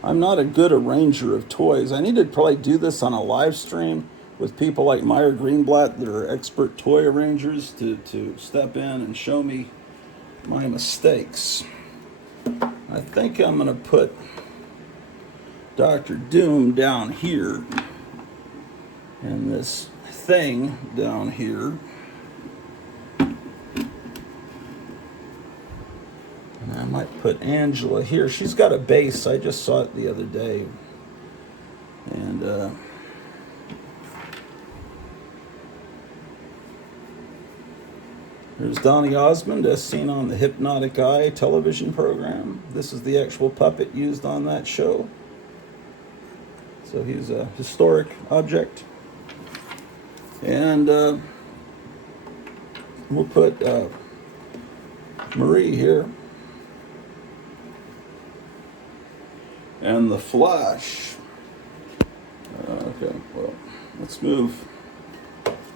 I'm not a good arranger of toys. I need to probably do this on a live stream with people like Meyer Greenblatt that are expert toy arrangers to step in and show me my mistakes. I think I'm going to put Dr. Doom down here and this thing down here. And I might put Angela here. She's got a base. I just saw it the other day. And there's Donny Osmond, as seen on the Hypnotic Eye television program. This is the actual puppet used on that show. So he's a historic object. And We'll put Marie here. And the flash. Okay, well, let's move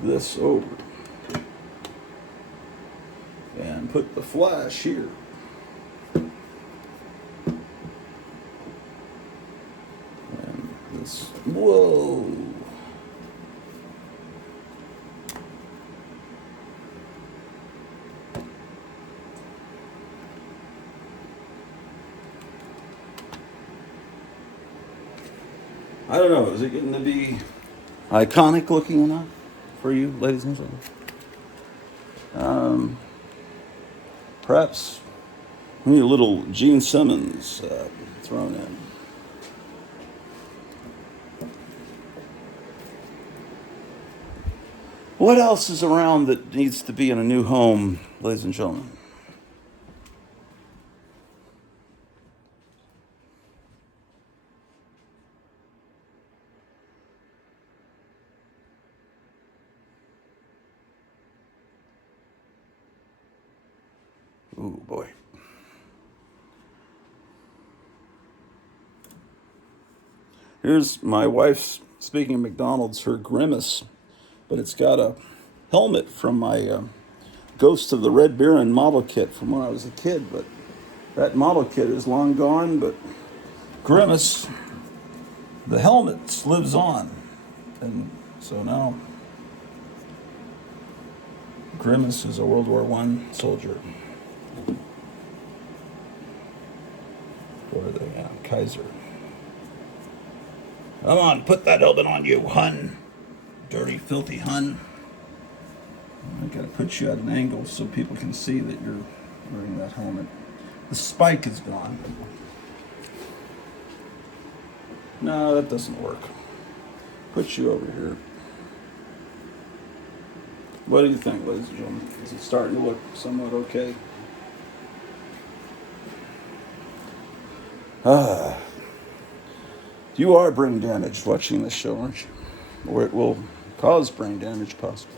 this over. And put the flash here. And this, whoa. I don't know, is it getting to be iconic looking enough for you, ladies and gentlemen? Perhaps we need a little Gene Simmons thrown in. What else is around that needs to be in a new home, ladies and gentlemen? Ooh, boy. Here's my wife's, speaking of McDonald's, her Grimace, but it's got a helmet from my Ghost of the Red Baron model kit from when I was a kid, but that model kit is long gone, but Grimace, the helmet lives on. And so now Grimace is a World War I soldier. Or the Kaiser. Come on, put that helmet on you, Hun. Dirty, filthy Hun. I gotta put you at an angle so people can see that you're wearing that helmet. The spike is gone. No, that doesn't work. Put you over here. What do you think, ladies and gentlemen? Is it starting to look somewhat okay? You are brain damaged watching this show, aren't you? Or it will cause brain damage, possibly.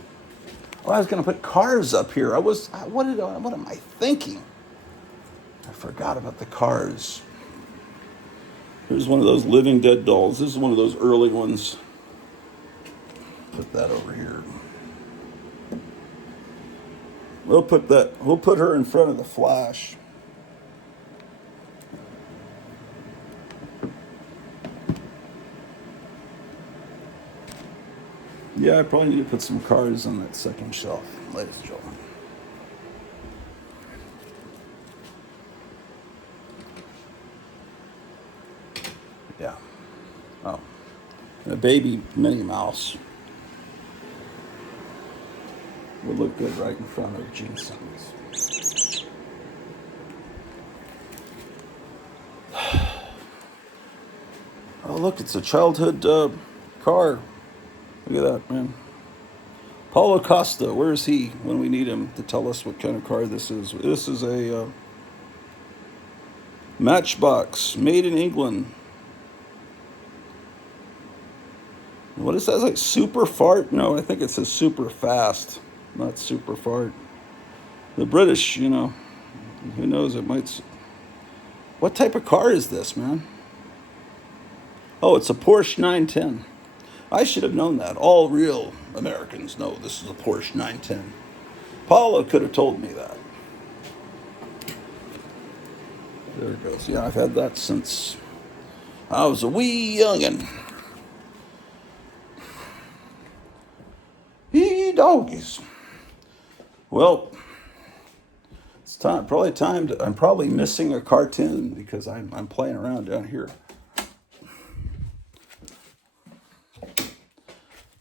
Well, I was going to put cars up here. What am I thinking? I forgot about the cars. Here's one of those Living Dead dolls. This is one of those early ones. Put that over here. We'll put her in front of the Flash. Yeah, I probably need to put some cars on that second shelf, ladies and gentlemen. Yeah. Oh. And a baby Minnie Mouse would look good right in front of Gene Simmons. Oh, look, it's a childhood car. Look at that, man. Paulo Costa, where is he when we need him to tell us what kind of car this is? This is a Matchbox, made in England. What is that? Like super fart? No, I think it says super fast, not super fart. The British, who knows, it might... What type of car is this, man? Oh, it's a Porsche 910. I should have known that. All real Americans know this is a Porsche 910. Paulo could have told me that. There it goes. Yeah, I've had that since I was a wee youngin'. Doggies. Well, it's probably time to... I'm probably missing a cartoon because I'm playing around down here.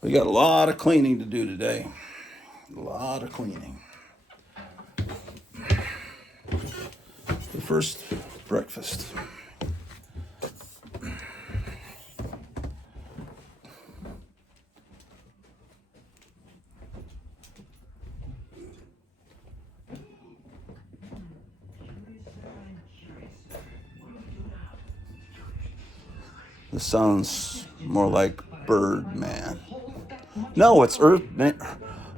We got a lot of cleaning to do today. A lot of cleaning. The first breakfast. This sounds more like Birdman. No, it's Earthman.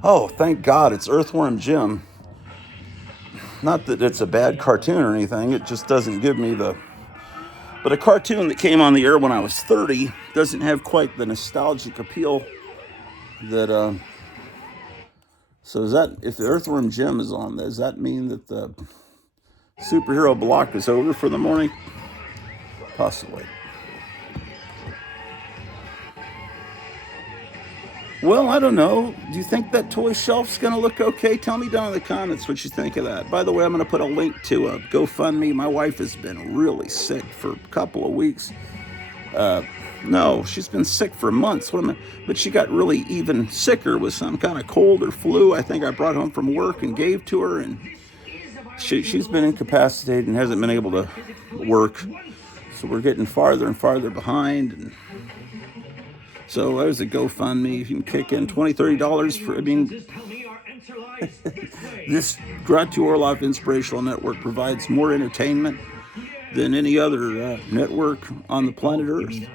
Oh, thank God, it's Earthworm Jim. Not that it's a bad cartoon or anything, it just doesn't give me the... But a cartoon that came on the air when I was 30 doesn't have quite the nostalgic appeal that... So is that, if the Earthworm Jim is on, does that mean that the superhero block is over for the morning? Possibly. Well, I don't know. Do you think that toy shelf's going to look okay? Tell me down in the comments what you think of that. By the way, I'm going to put a link to a GoFundMe. My wife has been really sick for a couple of weeks. No, she's been sick for months. But she got really even sicker with some kind of cold or flu. I think I brought home from work and gave to her, and she's been incapacitated and hasn't been able to work. So we're getting farther and farther behind. And so there's a GoFundMe. If you can kick in $20, $30 for, this Hotel Orloff Inspirational Network provides more entertainment than any other network on the planet Earth.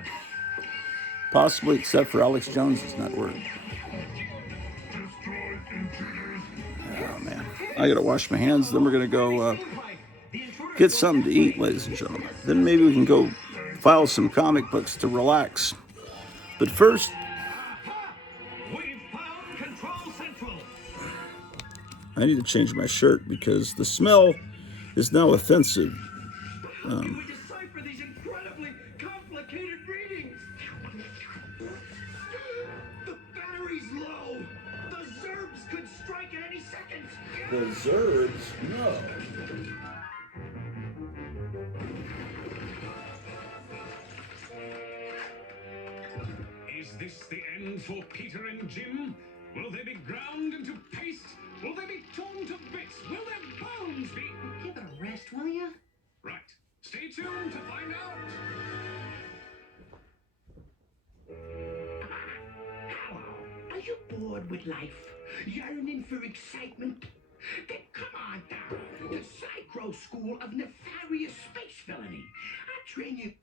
Possibly except for Alex Jones's network. Oh, man. I gotta wash my hands, then we're gonna go get something to eat, ladies and gentlemen. Then maybe we can go file some comic books to relax. But first, I need to change my shirt because the smell is now offensive. We decipher these incredibly complicated readings. The battery's low. The Zerbs could strike at any second. The Zerbs? No. Is this the end for Peter and Jim? Will they be ground into paste? Will they be torn to bits? Will their bones be... Give it a rest, will ya? Right. Stay tuned to find out. Are you bored with life? Yearning for excitement? Then come on down to Psycho School of Nefarious Space Villainy. I'll train you.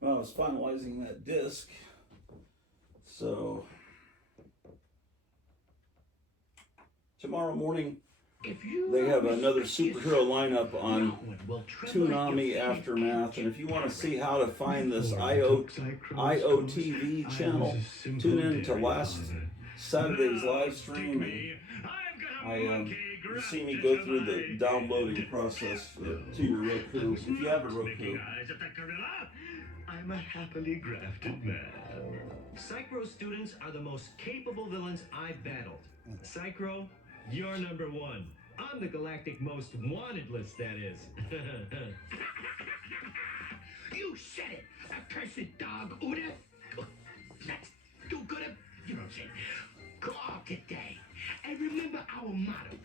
Well, I was finalizing that disc, so tomorrow morning they have another superhero lineup on Toonami Aftermath, and if you want to see how to find this IOTV channel, tune in to last Saturday's live stream. And you see me go through the downloading process to your Roku, if you have a Roku. I'm a happily grafted man. Psycho students are the most capable villains I've battled. Psycho, you're number one. On the galactic most wanted list, that is. You said it, accursed dog, Uda. That's too good a... You know what I'm saying? Call today. And remember our motto.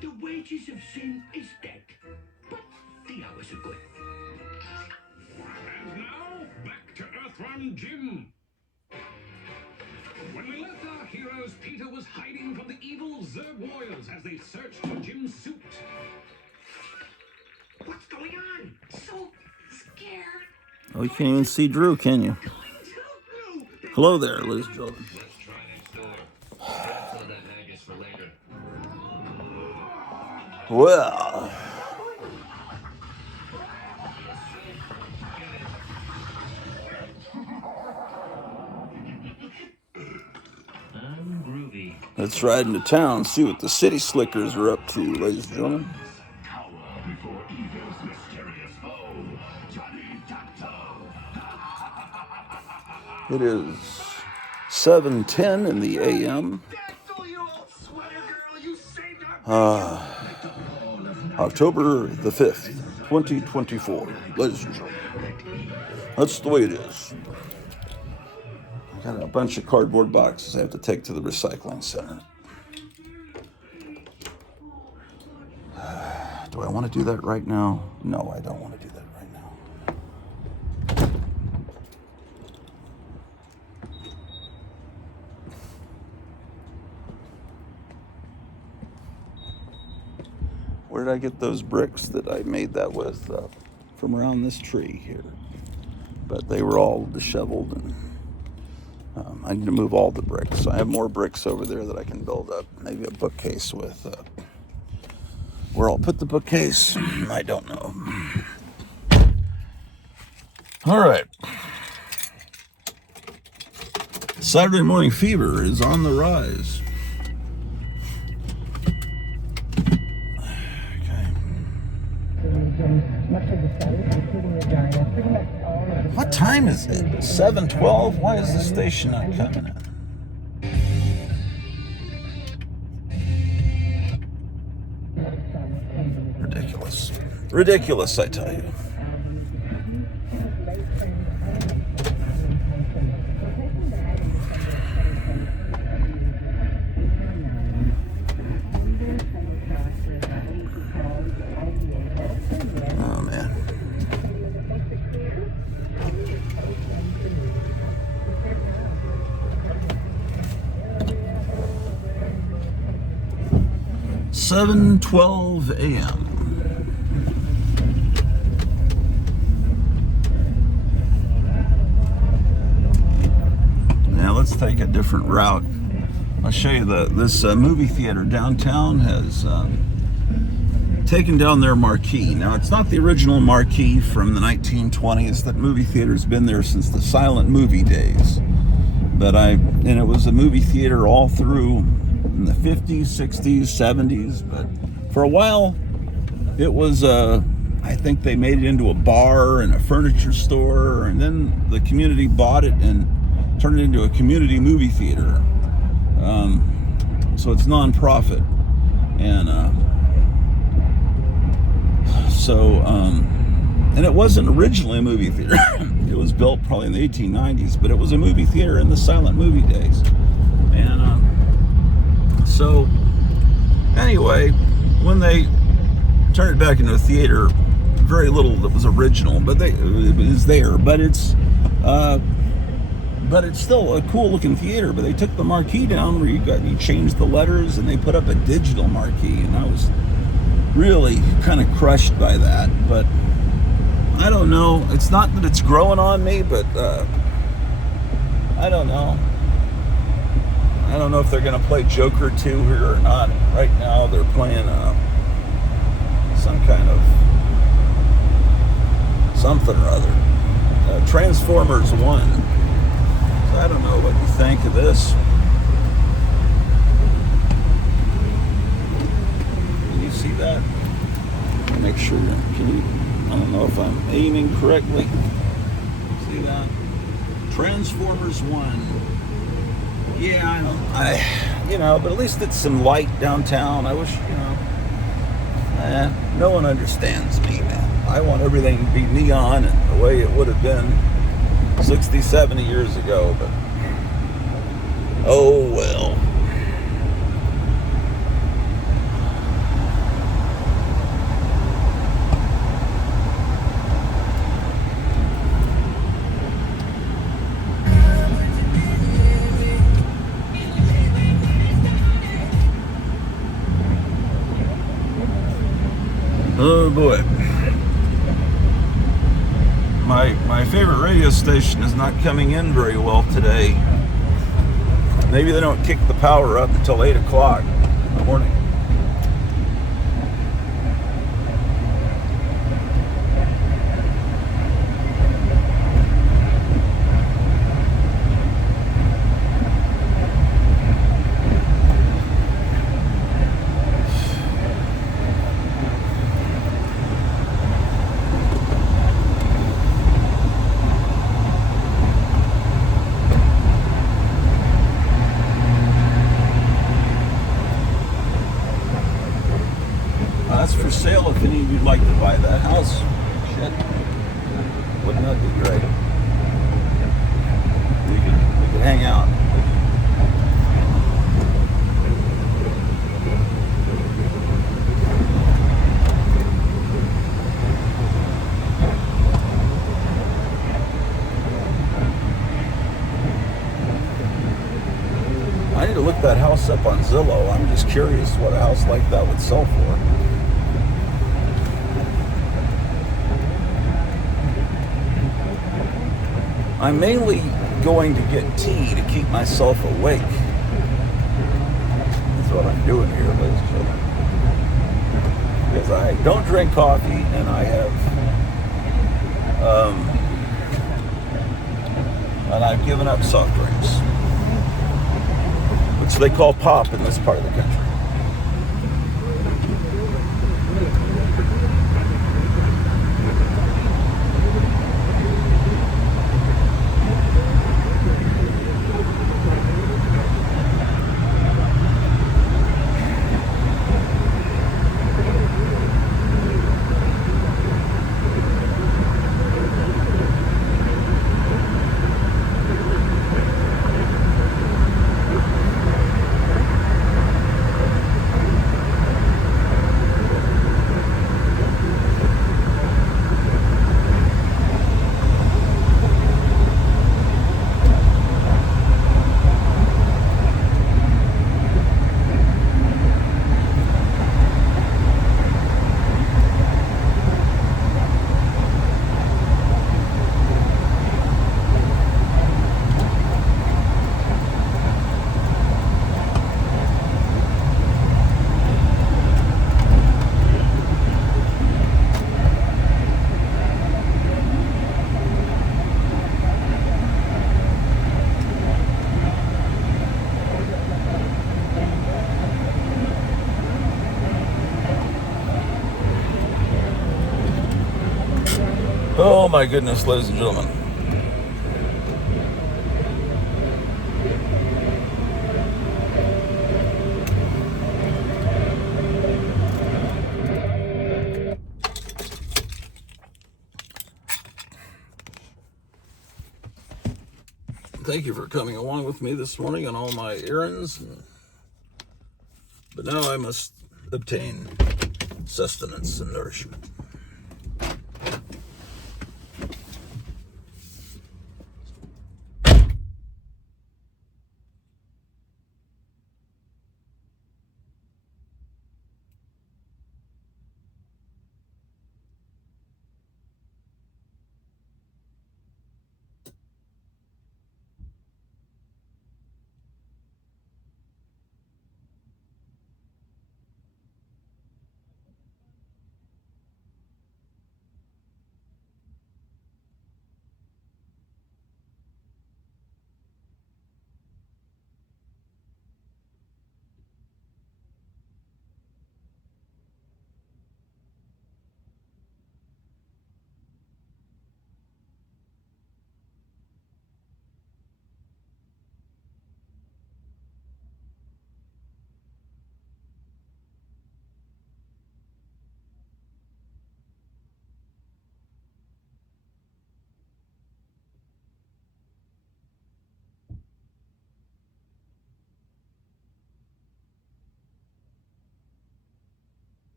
The wages of sin is death. But the hours are good. And now, back to Earthworm Jim. When we left our heroes, Peter was hiding from the evil Zerg warriors as they searched for Jim's suit. What's going on? So scared. Oh, you can't even see Drew, can you? Hello there, ladies and gentlemen. Let's try next door. Save some of that haggis for later. Well, I'm groovy. let's ride into town, see what the city slickers are up to, ladies and gentlemen. Cower before evil's mysterious foe, Johnny Doctor. It is 7:10 in the a.m. October the 5th, 2024, ladies and gentlemen. That's the way it is. I got a bunch of cardboard boxes I have to take to the recycling center. Do I want to do that right now? No, I don't want to do that right now. Where did I get those bricks that I made that with? From around this tree here. But they were all disheveled, and I need to move all the bricks. I have more bricks over there that I can build up. Maybe a bookcase with... where I'll put the bookcase, I don't know. All right. Saturday morning fever is on the rise. What time is it? 7:12? Why is the station not coming in? Ridiculous. Ridiculous, I tell you. Oh, man. $7:12 a.m. Now let's take a different route. I'll show you this movie theater downtown has taken down their marquee. Now it's not the original marquee from the 1920s. That movie theater's been there since the silent movie days. And it was a movie theater all through in the 50s, 60s, 70s. But for a while, it was, I think they made it into a bar and a furniture store. And then the community bought it and turned it into a community movie theater. So it's non-profit. And and it wasn't originally a movie theater. It was built probably in the 1890s, but it was a movie theater in the silent movie days. And so anyway, when they turned it back into a theater, very little that was original, but it was there. But it's still a cool looking theater. But they took the marquee down where you changed the letters, and they put up a digital marquee, and I was really kind of crushed by that. But I don't know. It's not that it's growing on me, but I don't know. I don't know if they're going to play Joker 2 here or not. Right now they're playing some kind of something or other. Transformers 1. So I don't know what you think of this. Can you see that? Make sure. I don't know if I'm aiming correctly. See that? Transformers 1. Yeah, but at least it's some light downtown. I wish, no one understands me, man. I want everything to be neon and the way it would have been 60, 70 years ago, but oh well. Oh boy. My favorite radio station is not coming in very well today. Maybe they don't kick the power up until 8 o'clock in the morning. That's for sale if any of you'd like to buy that house. Shit. Wouldn't that be great? We could hang out. I need to look that house up on Zillow. I'm just curious what a house like that would sell for. I'm mainly going to get tea to keep myself awake. That's what I'm doing here, ladies and gentlemen. Because I don't drink coffee, and I've given up soft drinks, which they call pop in this part of the country. Oh my goodness, ladies and gentlemen. Thank you for coming along with me this morning on all my errands. But now I must obtain sustenance and nourishment.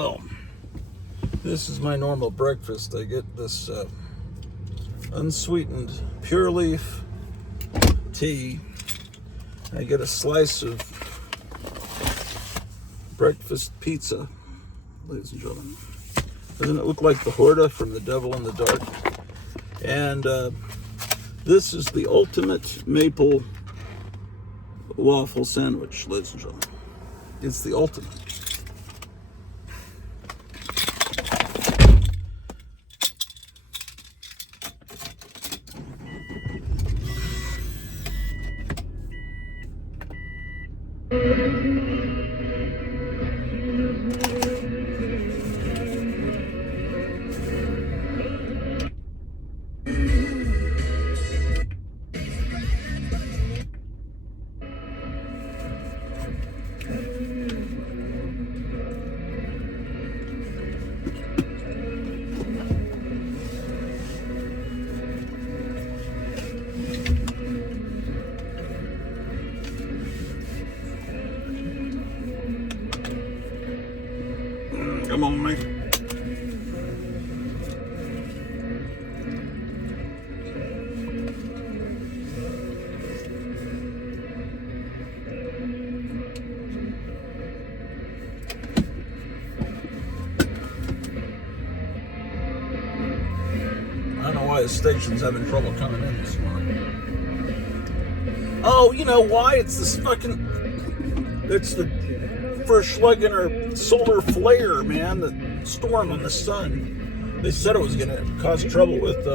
Well, this is my normal breakfast. I get this unsweetened pure leaf tea. I get a slice of breakfast pizza, ladies and gentlemen. Doesn't it look like the Horta from The Devil in the Dark? And this is the ultimate maple waffle sandwich, ladies and gentlemen. It's the ultimate. Come on, man. I don't know why the station's having trouble coming in this morning. Oh, you know why? It's this fucking... It's the first slug in our solar flare, man. The storm on the sun. They said it was going to cause trouble with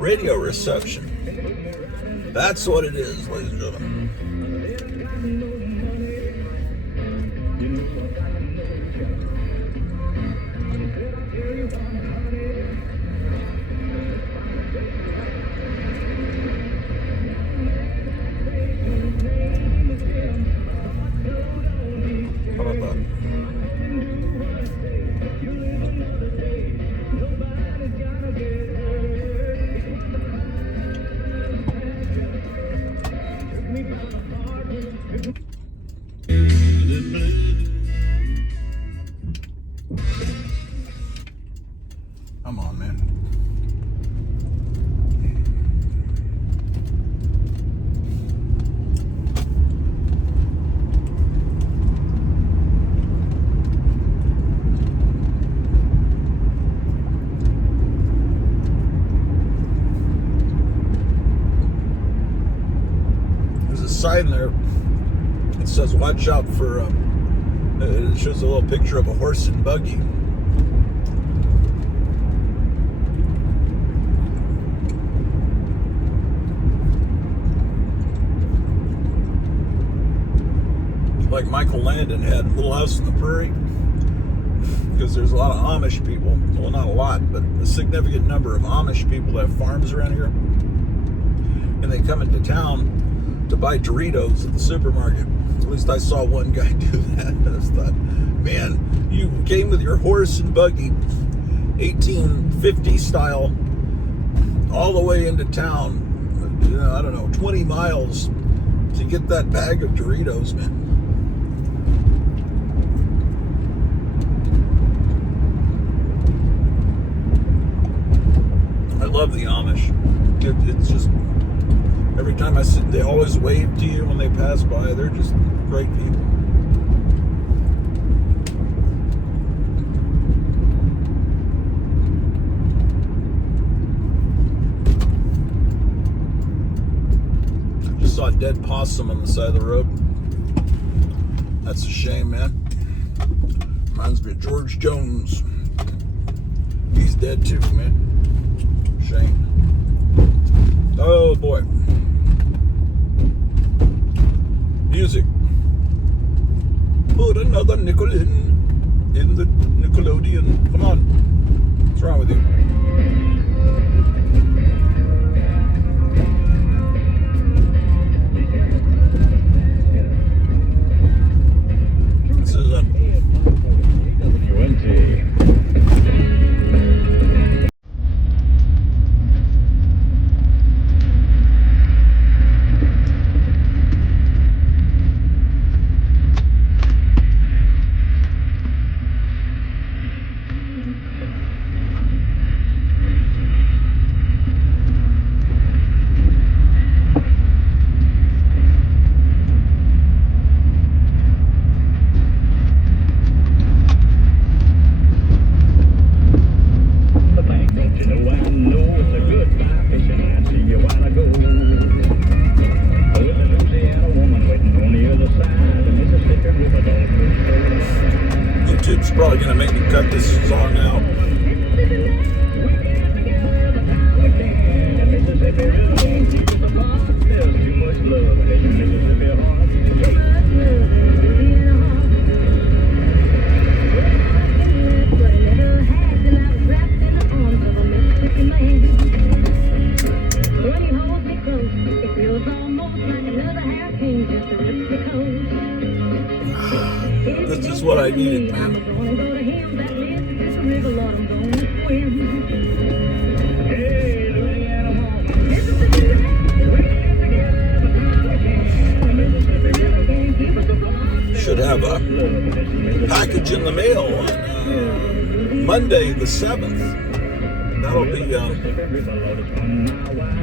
radio reception. That's what it is, ladies and gentlemen. How about that? Come on, man. There's a sign there. It says, watch out for, it shows a little picture of a horse and buggy. Like Michael Landon had Little House on the Prairie, because there's a lot of Amish people. Well, not a lot, but a significant number of Amish people that have farms around here. And they come into town to buy Doritos at the supermarket. At least I saw one guy do that. I just thought, man, you came with your horse and buggy, 1850 style, all the way into town, you know, I don't know, 20 miles to get that bag of Doritos, man. I love the Amish. It's just, every time I sit, they always wave to you when they pass by. They're just great people. I just saw a dead possum on the side of the road. That's a shame, man. Reminds me of George Jones. He's dead too, man. Shame. Oh boy. Music. Put another nickel in the Nickelodeon. Come on. What's wrong with you? This is a I needed, man. Should have a package in the mail on Monday the 7th. That'll be,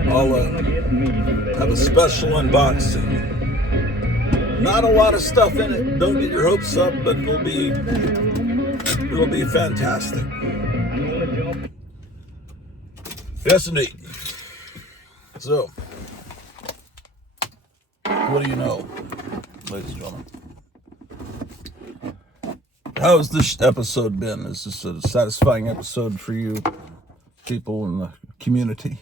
I'll have a special unboxing. Not a lot of stuff in it. Don't get your hopes up, but it'll be fantastic. Yes, indeed. So, what do you know, ladies and gentlemen? How has this episode been? Is this a satisfying episode for you people in the community?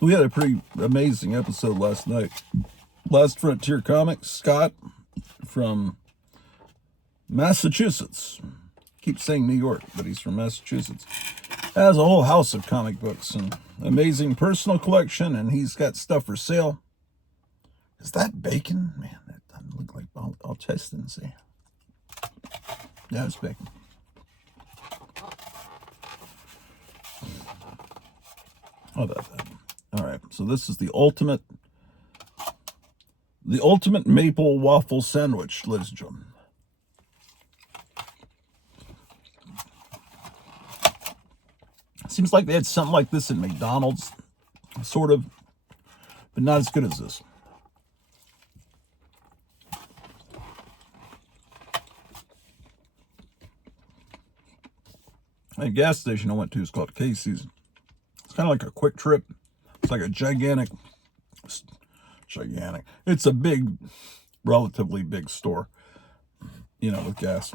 We had a pretty amazing episode last night. Last Frontier Comics, Scott from Massachusetts. Keep saying New York, but he's from Massachusetts. Has a whole house of comic books and amazing personal collection, and he's got stuff for sale. Is that bacon? Man, that doesn't look like. I'll test it and see. Yeah, it's bacon. How about that? All right, so this is the ultimate maple waffle sandwich, ladies and gentlemen. Seems like they had something like this at McDonald's, sort of, but not as good as this. A gas station I went to is called Casey's. It's kind of like a Quick Trip. It's like a gigantic. It's a big, relatively big store, you know, with gas.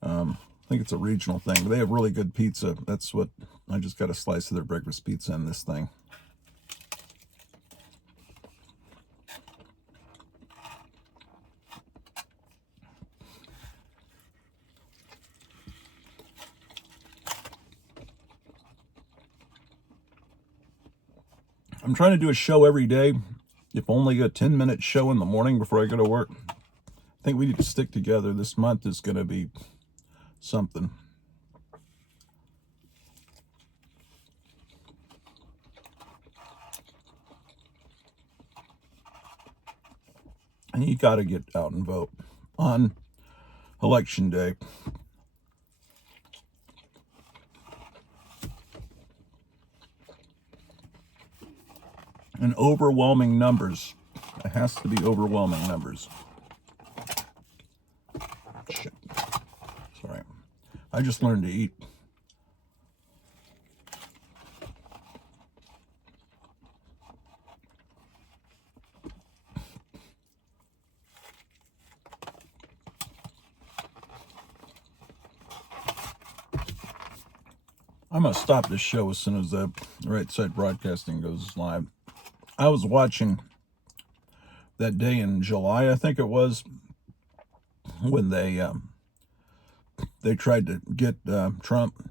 I think it's a regional thing, but they have really good pizza. That's what, I just got a slice of their breakfast pizza in this thing. I'm trying to do a show every day, if only a 10-minute show in the morning before I go to work. I think we need to stick together. This month is going to be something. And you got to get out and vote on Election Day. And overwhelming numbers. It has to be overwhelming numbers. Shit. Sorry. I just learned to eat. I'm going to stop this show as soon as the Right Side Broadcasting goes live. I was watching that day in July, I think it was, when they tried to get Trump.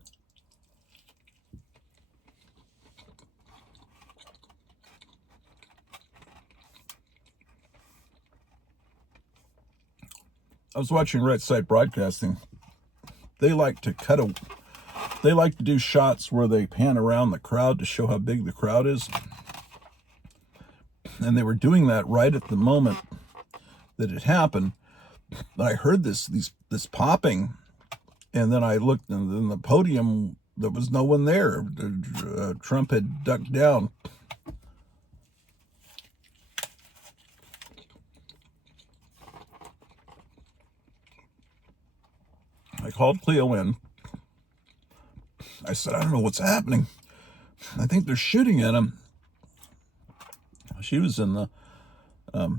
I was watching Right Side Broadcasting. They like to they like to do shots where they pan around the crowd to show how big the crowd is. And they were doing that right at the moment that it happened. But I heard this popping, and then I looked, and then the podium, there was no one there. Trump had ducked down. I called Cleo in. I said, I don't know what's happening. I think they're shooting at him. She was in the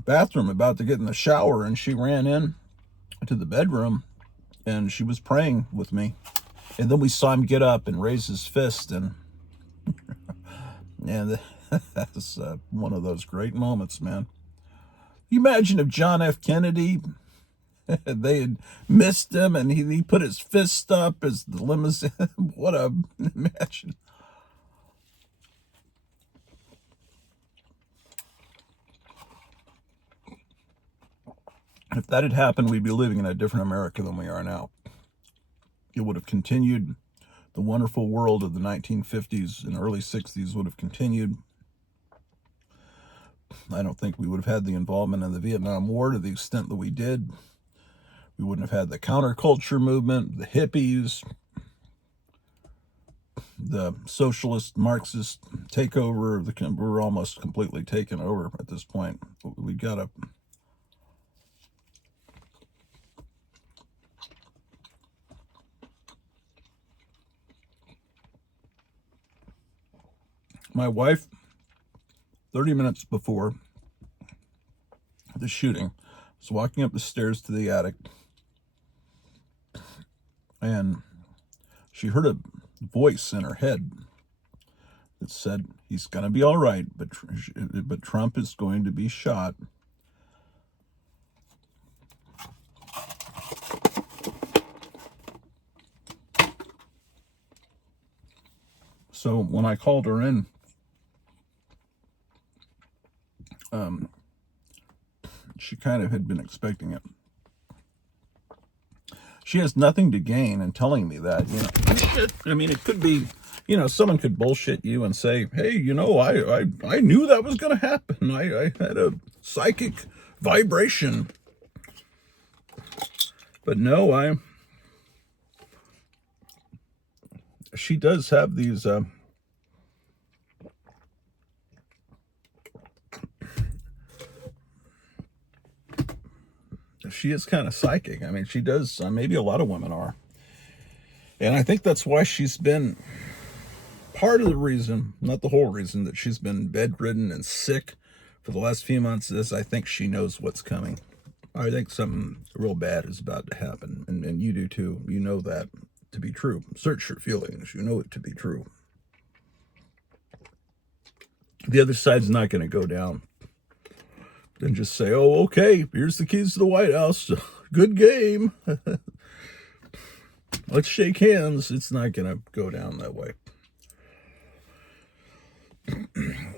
bathroom about to get in the shower, and she ran in to the bedroom, and she was praying with me. And then we saw him get up and raise his fist, and that's one of those great moments, man. You imagine if John F. Kennedy, they had missed him, and he put his fist up as the limousine. Imagine. If that had happened, we'd be living in a different America than we are now. It would have continued. The wonderful world of the 1950s and early 60s would have continued. I don't think we would have had the involvement in the Vietnam War to the extent that we did. We wouldn't have had the counterculture movement, the hippies, the socialist, Marxist takeover. We're almost completely taken over at this point. We got to... My wife, 30 minutes before the shooting, was walking up the stairs to the attic, and she heard a voice in her head that said, he's going to be all right, but Trump is going to be shot. So when I called her in, she kind of had been expecting it. She has nothing to gain in telling me that. I mean, it could be, someone could bullshit you and say, hey, I knew that was going to happen. I had a psychic vibration. But no, she does have these, she is kind of psychic. I mean, she does, maybe a lot of women are. And I think that's why she's been part of the reason, not the whole reason, that she's been bedridden and sick for the last few months is I think she knows what's coming. I think something real bad is about to happen. And you do too. You know that to be true. Search your feelings. You know it to be true. The other side's not going to go down. Then just say, oh, okay, here's the keys to the White House. Good game. Let's shake hands. It's not going to go down that way.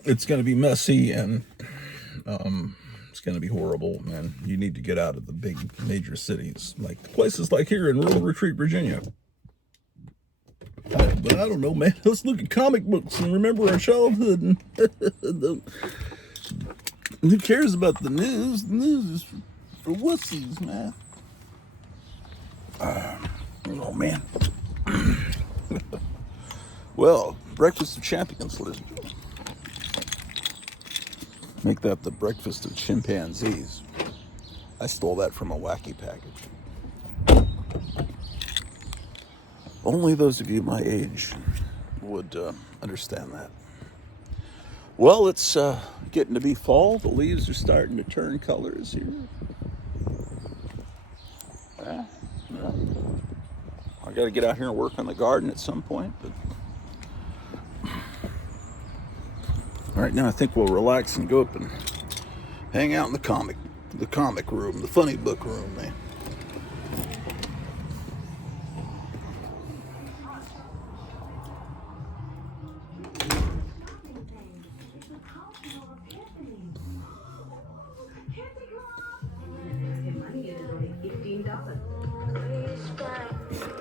It's going to be messy, and it's going to be horrible, and you need to get out of the big major cities, like places like here in rural Retreat, Virginia. But I don't know, man. Let's look at comic books and remember our childhood. Who cares about the news? The news is for wussies, man. Oh, man. Well, breakfast of champions, ladies and gentlemen. Make that the breakfast of chimpanzees. I stole that from a wacky package. Only those of you my age would understand that. Well, it's getting to be fall. The leaves are starting to turn colors here. Yeah. I got to get out here and work on the garden at some point. But all right, now I think we'll relax and go up and hang out in the comic room, the funny book room, man.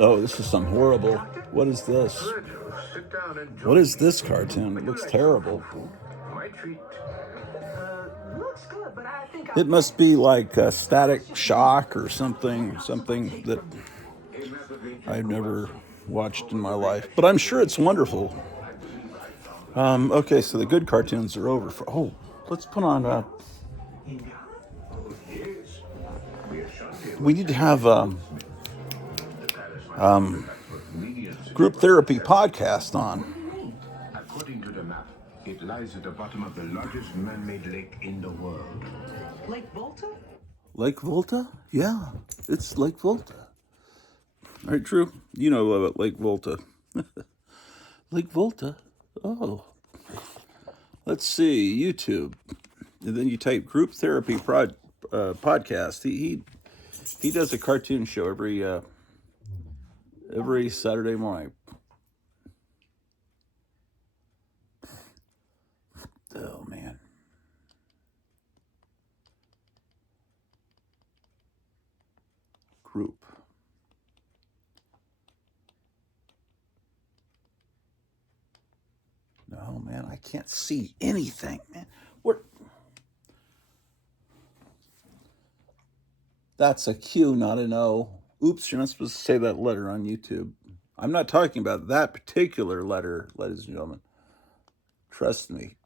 Oh, this is some horrible. What is this? What is this cartoon? It looks terrible. It must be like Static Shock or something that I've never watched in my life. But I'm sure it's wonderful. Okay, so the good cartoons are over. Let's put on... we need to have... group therapy podcast on. According to the map, it lies at the bottom of the largest man-made lake in the world. Lake Volta? Lake Volta? Yeah, it's Lake Volta. All right, Drew, you know about Lake Volta. Lake Volta? Oh. Let's see, YouTube. And then you type group therapy podcast. He does a cartoon show every Saturday morning. Oh, man. group. No, man, I can't see anything, man. What? That's a Q, not an O. Oops, you're not supposed to say that letter on YouTube. I'm not talking about that particular letter, ladies and gentlemen. Trust me.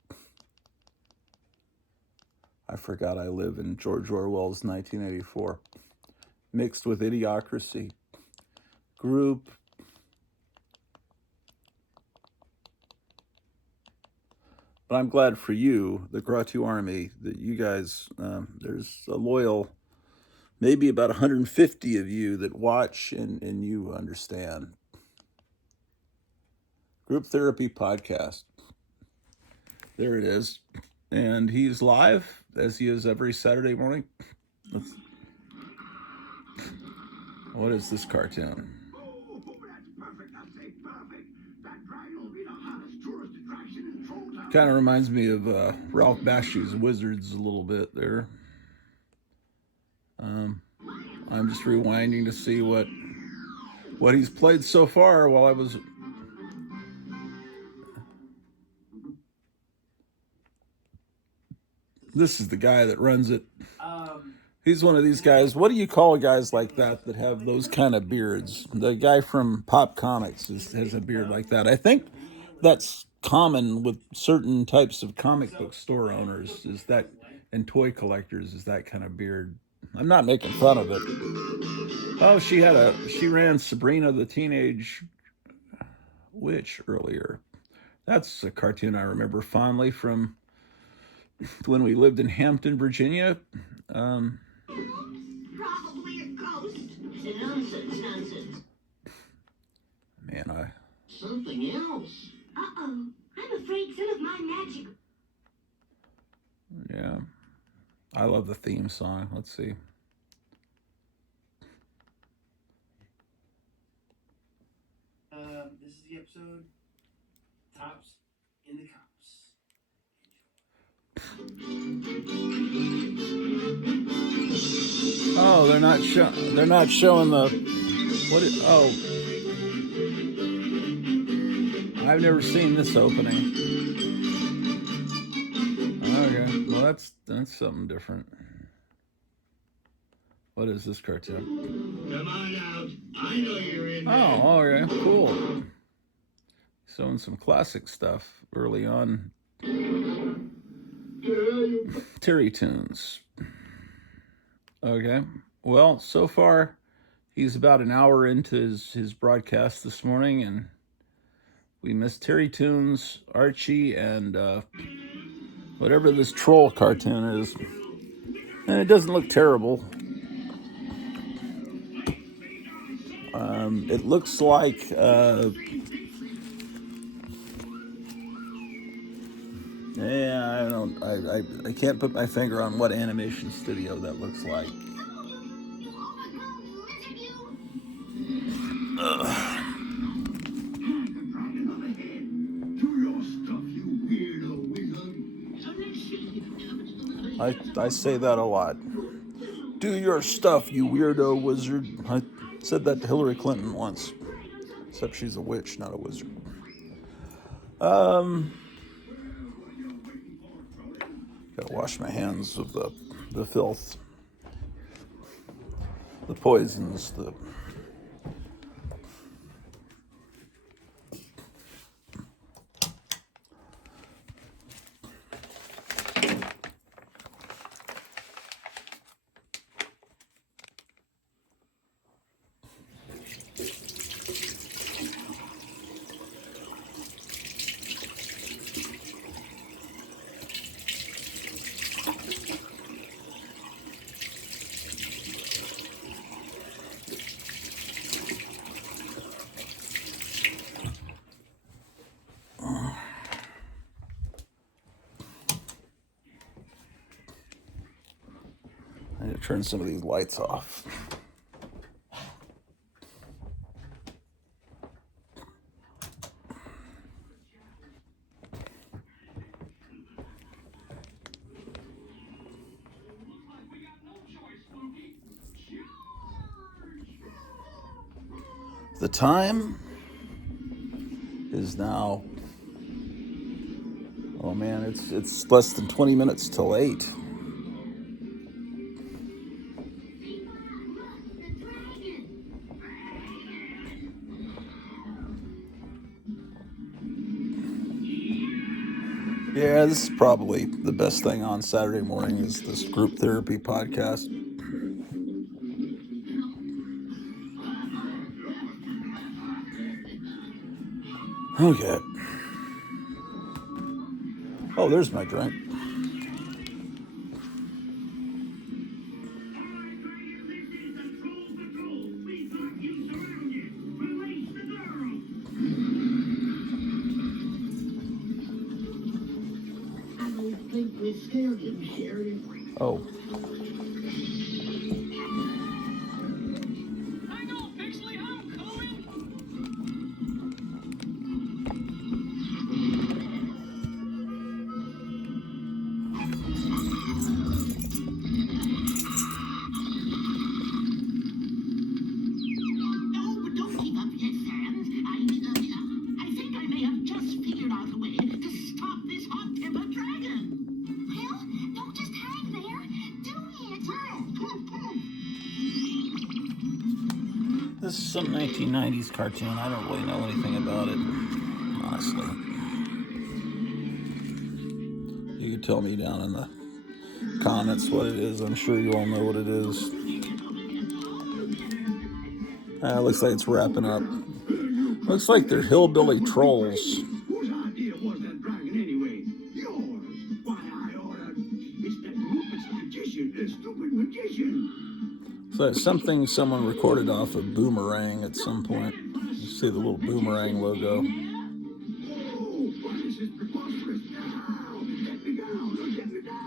I forgot I live in George Orwell's 1984. Mixed with Idiocracy. Group. But I'm glad for you, the Gratu Army, that you guys, there's a loyal, maybe about 150 of you that watch and you understand. Group Therapy Podcast. There it is. And he's live, as he is every Saturday morning. What is this cartoon? Oh, that's perfect. I say perfect. That dragon will be the hottest tourist attraction in Troll Town. Kind of reminds me of Ralph Bakshi's Wizards a little bit there. I'm just rewinding to see what he's played so far while I was... This is the guy that runs it. He's one of these guys. What do you call guys like that have those kind of beards? The guy from Pop Comics has a beard like that. I think that's common with certain types of comic book store owners, is that, and toy collectors, is that kind of beard. I'm not making fun of it. Oh, she ran Sabrina the Teenage Witch earlier. That's a cartoon I remember fondly from when we lived in Hampton, Virginia. Probably a ghost. Nonsense. Man, Something else. Uh-oh. I'm afraid some of my magic... Yeah. I love the theme song. Let's see. This is the episode. Tops in the Cops. Oh, they're not showing the I've never seen this opening. Okay, well that's something different. What is this cartoon? Come on out. I know you're in there. Oh, okay, cool. Showing some classic stuff early on. Terry Tunes. Okay. Well, so far, he's about an hour into his broadcast this morning, and we missed Terry Tunes, Archie, and whatever this troll cartoon is. And it doesn't look terrible. It looks like... I can't put my finger on what animation studio that looks like. I say that a lot. Do your stuff, you weirdo wizard. I said that to Hillary Clinton once. Except she's a witch, not a wizard. Gotta wash my hands of the filth, the poisons, I need to turn some of these lights off. The time is now, oh man, it's less than 20 minutes till 8. Yeah, this is probably the best thing on Saturday morning is this group therapy podcast. Okay. Oh, there's my drink. Oh. This is some 1990s cartoon. I don't really know anything about it, honestly. You can tell me down in the comments what it is. I'm sure you all know what it is. Looks like it's wrapping up. Looks like they're hillbilly trolls. Whose idea was that dragon anyway? Yours. Why, I oughta... It's that Muppet's magician, the stupid magician. So it's something someone recorded off of Boomerang at some point. You see the little Boomerang logo. Oh, why, this is preposterous. Now, get me down, get me down.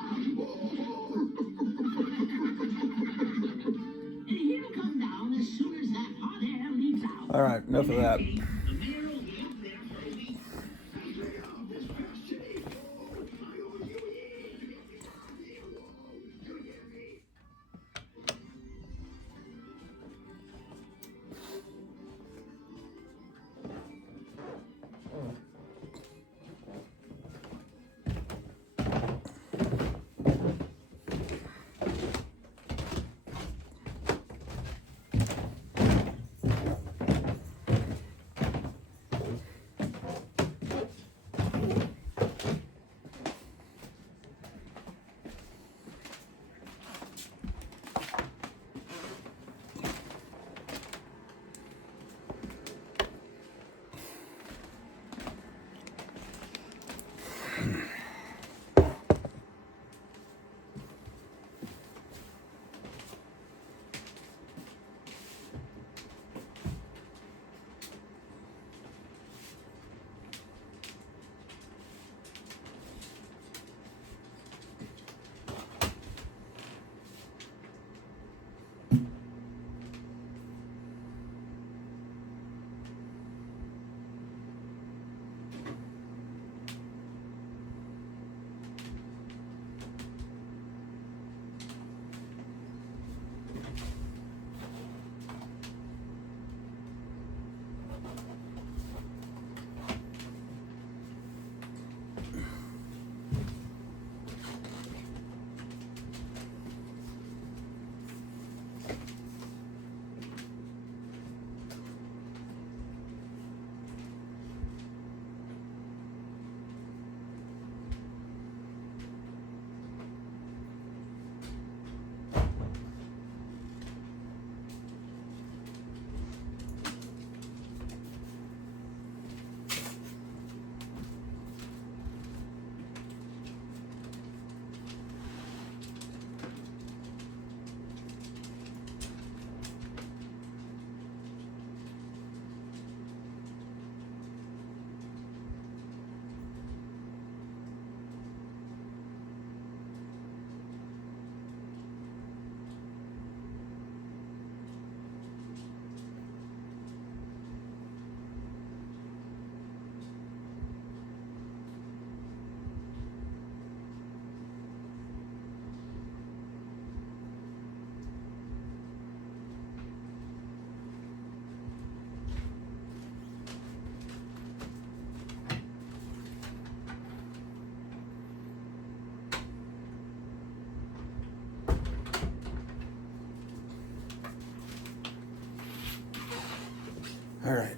He'll come down as soon as that hot air leaves out. All right, enough of that. All right.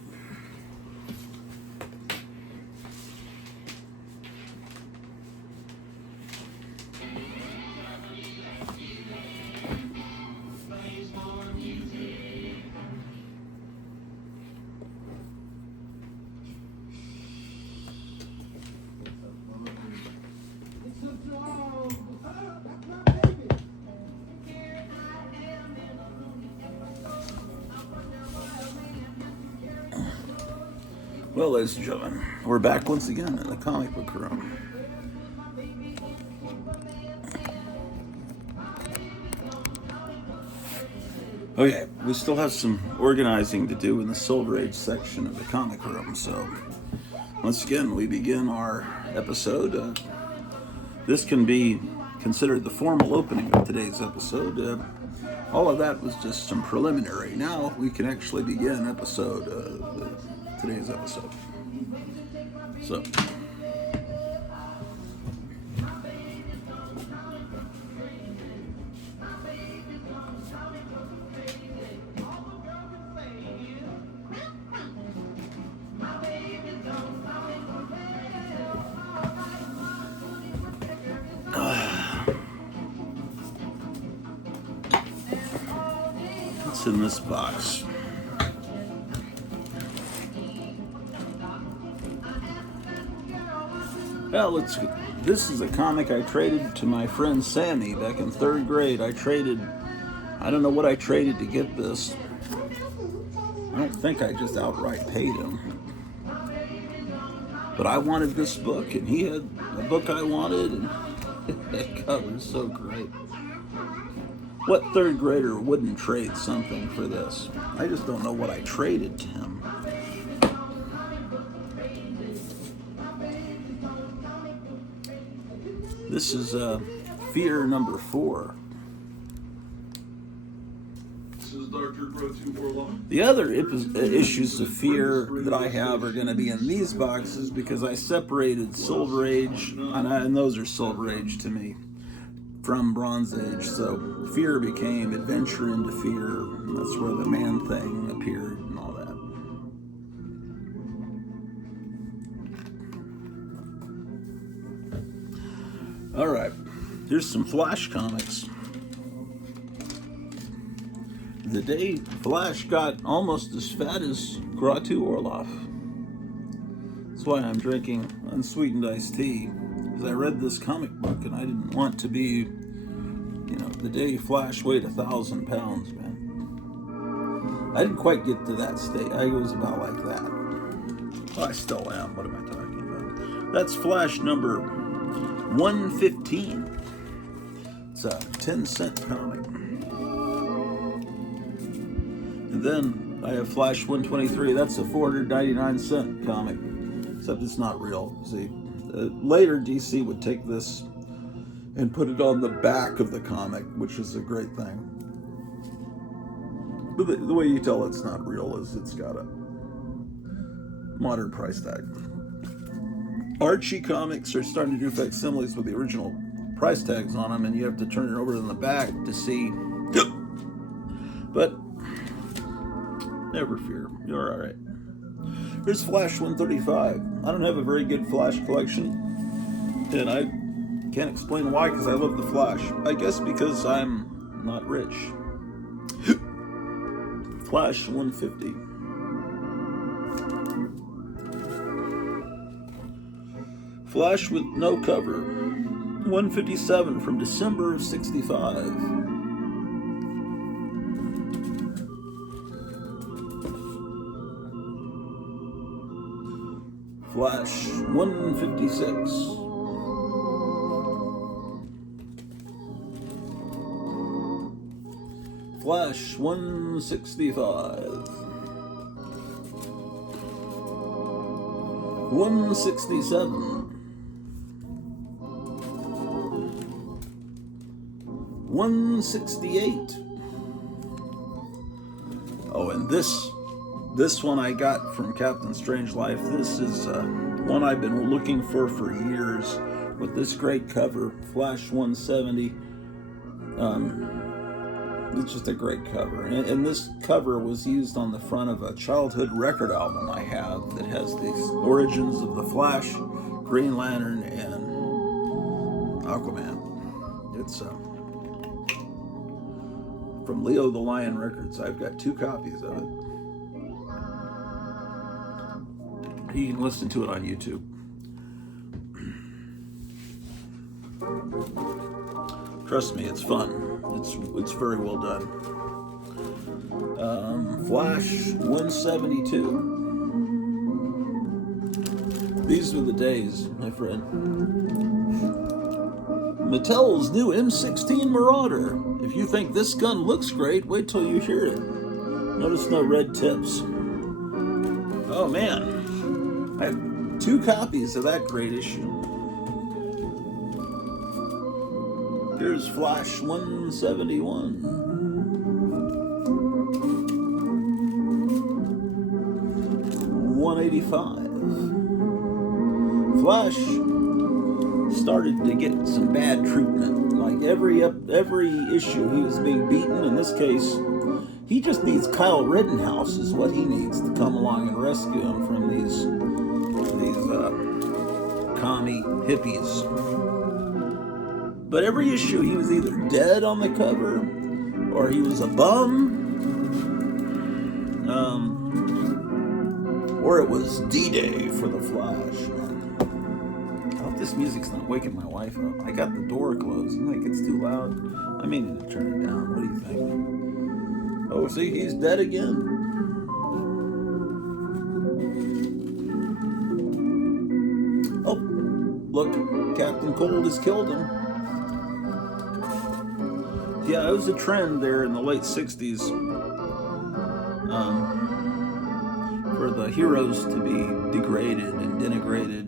Well, ladies and gentlemen, we're back once again in the comic book room. Okay, we still have some organizing to do in the Silver Age section of the comic room, so once again, we begin our episode. This can be considered the formal opening of today's episode. All of that was just some preliminary. Now we can actually begin today's episode. So, what's in this box? Well, this is a comic I traded to my friend Sammy back in 3rd grade. I don't know what I traded to get this. I don't think I just outright paid him. But I wanted this book, and he had a book I wanted, and that cover's so great. What 3rd grader wouldn't trade something for this? I just don't know what I traded to him. This is Fear number 4. This is Dr. Hotel Orloff. The other issues of Fear that I have are going to be in these boxes because I separated Silver Age, and those are Silver Age to me, from Bronze Age. So Fear became Adventure into Fear. That's where the Man-Thing appeared and all that. All right, here's some Flash comics. The day Flash got almost as fat as Hotel Orloff. That's why I'm drinking unsweetened iced tea, because I read this comic book and I didn't want to be, the day Flash weighed 1,000 pounds, man. I didn't quite get to that state. I was about like that. Well, I still am. What am I talking about? That's Flash number 115. It's a 10-cent comic. And then I have Flash 123. That's a 499-cent comic. Except it's not real. See, later DC would take this and put it on the back of the comic, which is a great thing. But the way you tell it's not real is it's got a modern price tag. Archie comics are starting to do facsimiles with the original price tags on them, and you have to turn it over in the back to see. But never fear, you're all right. Here's Flash 135. I don't have a very good Flash collection, and I can't explain why, because I love the Flash. I guess because I'm not rich. Flash 150. Flash with no cover. 157 from December of 65. Flash 156. Flash 165. 167. 168. Oh, and this one I got from Captain Strangelove. This is one I've been looking for years, with this great cover, Flash 170. It's just a great cover. And this cover was used on the front of a childhood record album I have that has the origins of the Flash, Green Lantern, and Aquaman. It's from Leo the Lion Records. I've got 2 copies of it. You can listen to it on YouTube. Trust me, it's fun. It's very well done. Flash 172. These were the days, my friend. Mattel's new M16 Marauder. If you think this gun looks great, wait till you hear it. Notice no red tips. Oh man, I have 2 copies of that great issue. Here's Flash 171. 185. Flash started to get some bad treatment. Like every issue, he was being beaten. In this case, he just needs Kyle Rittenhouse is what he needs to come along and rescue him from these commie hippies. But every issue, he was either dead on the cover, or he was a bum, or it was D-Day for the Flash. I hope this music's not waking my wife up. I got the door closed. You think it's too loud? I may need to turn it down. What do you think? Oh, see, he's dead again. Oh, look, Captain Cold has killed him. Yeah, it was a trend there in the late 60s for the heroes to be degraded and denigrated.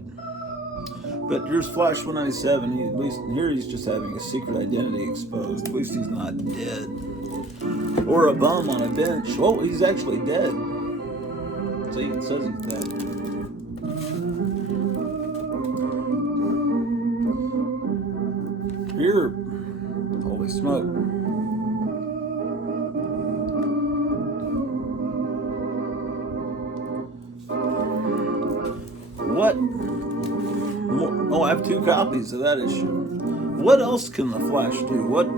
But here's Flash 197. At least here he's just having a secret identity exposed. At least he's not dead. Or a bum on a bench. Oh, he's actually dead. See, it says he's dead. Here, holy smoke. What? Oh, I have 2 copies of that issue. What else can the Flash do? What?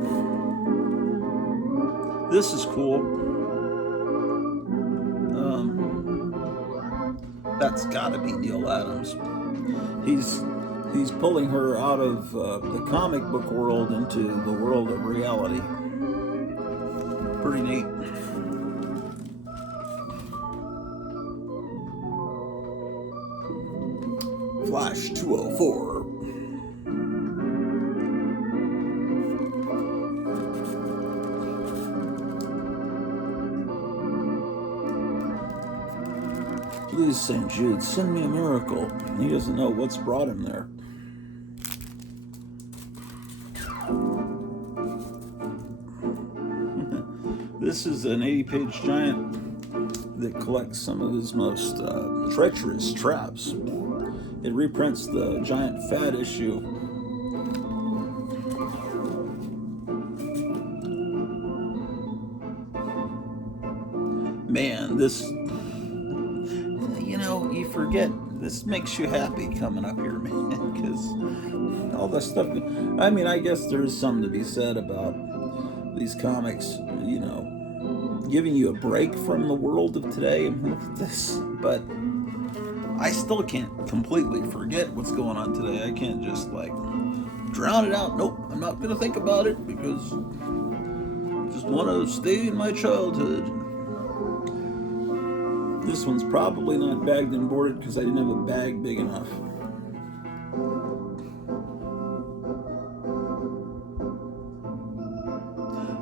This is cool. That's gotta be Neil Adams. He's pulling her out of the comic book world into the world of reality. Pretty neat. Flash 204. Please, St. Jude, send me a miracle. He doesn't know what's brought him there. This is an 80-page giant that collects some of his most treacherous traps. It reprints the giant fat issue. Man, this, you forget, this makes you happy coming up here, man, because all the stuff, I mean, I guess there's something to be said about these comics, giving you a break from the world of today and look at this, but I still can't completely forget what's going on today. I can't just drown it out. Nope, I'm not gonna think about it because I just want to stay in my childhood. This one's probably not bagged and boarded because I didn't have a bag big enough.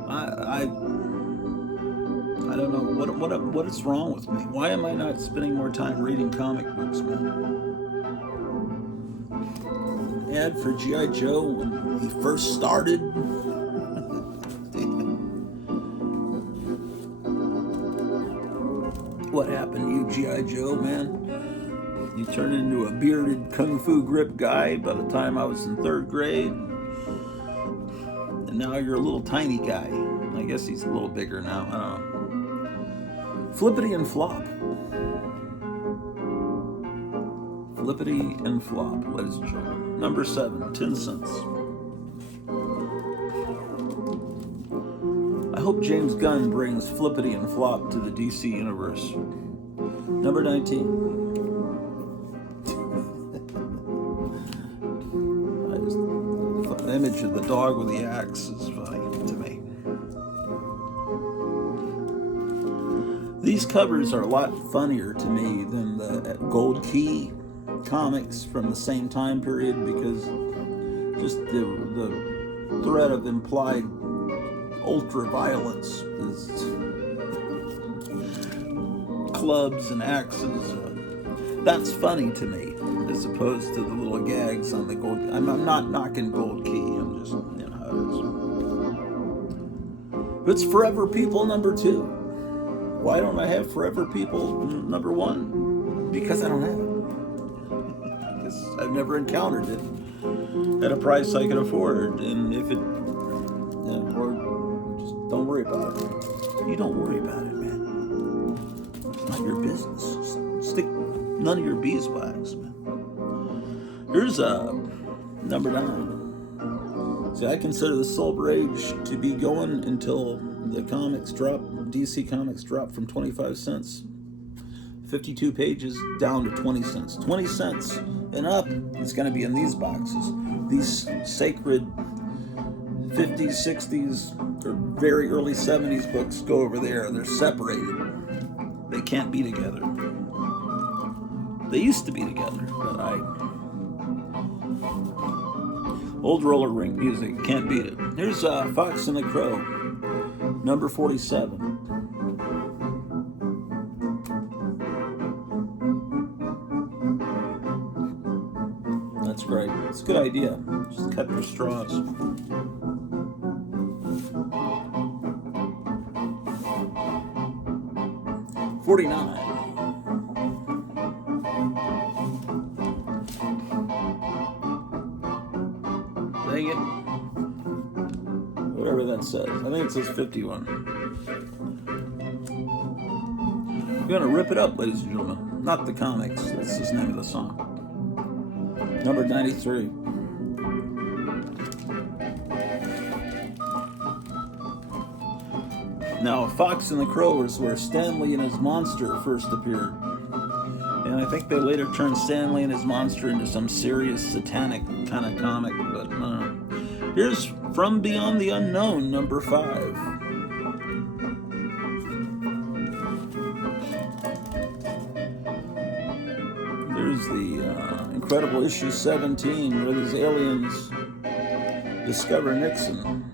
I don't know what is wrong with me. Why am I not spending more time reading comic books, man? Ad for G.I. Joe when he first started. What happened to you, G.I. Joe, man? You turned into a bearded kung fu grip guy by the time I was in 3rd grade. And now you're a little tiny guy. I guess he's a little bigger now. I don't know. Flippity and Flop. Flippity and Flop, ladies and gentlemen. Number 7, 10 cents. I hope James Gunn brings Flippity and Flop to the DC universe. Number 19. The image of the dog with the axe is funny to me. These covers are a lot funnier to me than the Gold Key comics from the same time period, because just the threat of implied ultra violence is clubs and axes. That's funny to me, as opposed to the little gags on the Gold. I'm not knocking Gold Key. I'm just, you know how it is. It's Forever People number 2. Why don't I have Forever People number 1? Because I don't have it. Because I've never encountered it at a price I can afford. And if it, or just don't worry about it. You don't worry about it, man. It's not your business. Stick none of your beeswax, man. Here's number 9. See, I consider the Silver Age to be going until the comics drop. DC Comics drop from 25 cents, 52 pages, down to 20 cents. 20 cents and up, it's going to be in these boxes. These sacred 50s, 60s, or very early 70s books go over there. They're separated. They can't be together. They used to be together, but old roller rink music, can't beat it. Here's Fox and the Crow, number 47. That's great. It's a good idea. Just cut your straws. $49. Dang it. Whatever that says. I think it says 51. We're gonna rip it up, ladies and gentlemen. Not the comics. That's just the name of the song. Number 93. Now, Fox and the Crow is where Stanley and his monster first appeared. And I think they later turned Stanley and his monster into some serious satanic kind of comic, but here's From Beyond the Unknown, number 5. Here's the incredible issue 17, where these aliens discover Nixon.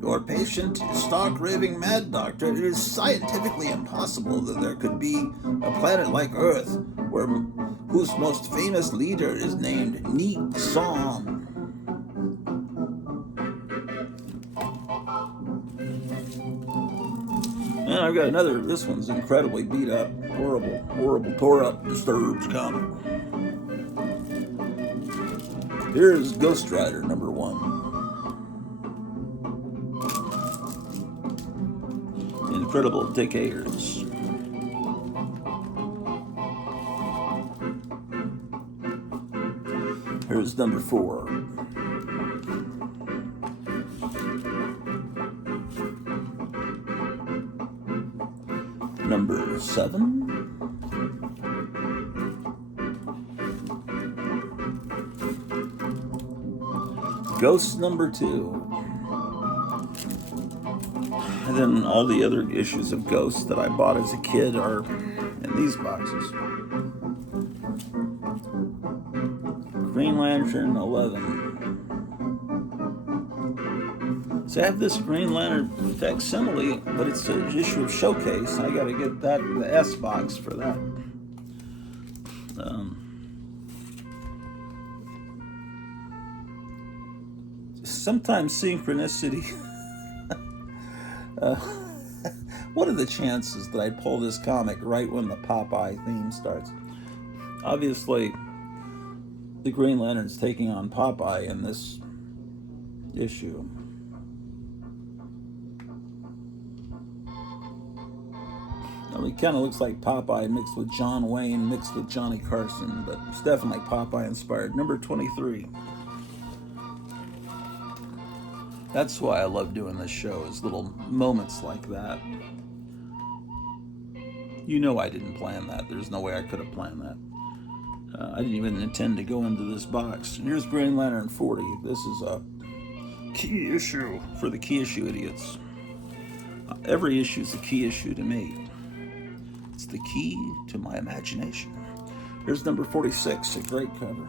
Your patient is stark raving mad, doctor. It is scientifically impossible that there could be a planet like Earth whose most famous leader is named Nixon. And I've got another, this one's incredibly beat up, horrible, tore up, disturbed comic. Here's Ghost Rider, number 1. Incredible Dick Ayers. Here's number 4. Number 7. Ghost number 2. And then all the other issues of Ghost that I bought as a kid are in these boxes. Green Lantern 11. So I have this Green Lantern facsimile, but it's an issue of Showcase. I gotta get that, the S box for that. Sometimes synchronicity. What are the chances that I pull this comic right when the Popeye theme starts? Obviously, the Green Lantern's taking on Popeye in this issue. I mean, it kind of looks like Popeye mixed with John Wayne mixed with Johnny Carson, but it's definitely Popeye inspired. Number 23. That's why I love doing this show, is little moments like that. You know I didn't plan that. There's no way I could have planned that. I didn't even intend to go into this box. Here's Green Lantern 40. This is a key issue for the key issue idiots. Every issue is a key issue to me. It's the key to my imagination. Here's number 46, a great cover.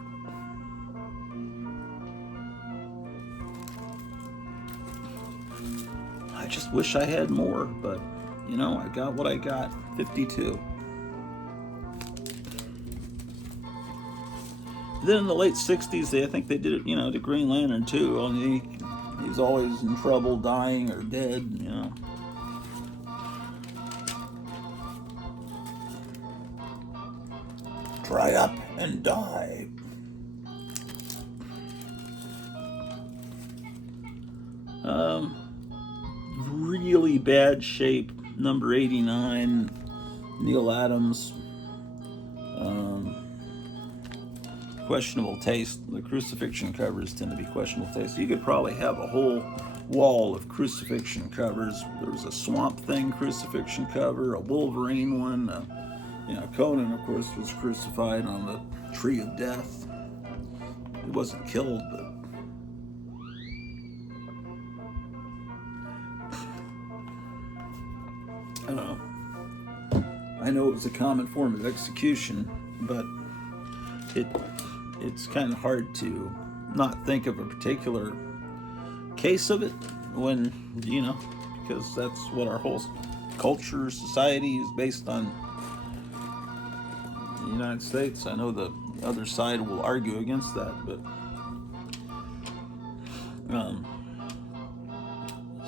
I just wish I had more, but you know, I got what I got. 52. Then in the late 60s, I think they did it, you know, to Green Lantern too. Only he was always in trouble, dying or dead, you know. Dry up and die. Really bad shape, number 89, Neil Adams. Questionable taste. The crucifixion covers tend to be questionable taste. You could probably have a whole wall of crucifixion covers. There was a Swamp Thing crucifixion cover, a Wolverine one. You know, Conan, of course, was crucified on the Tree of Death. He wasn't killed, but I know it was a common form of execution, but it's kind of hard to not think of a particular case of it when, you know, because that's what our whole culture, society is based on. In the United States, I know the other side will argue against that, but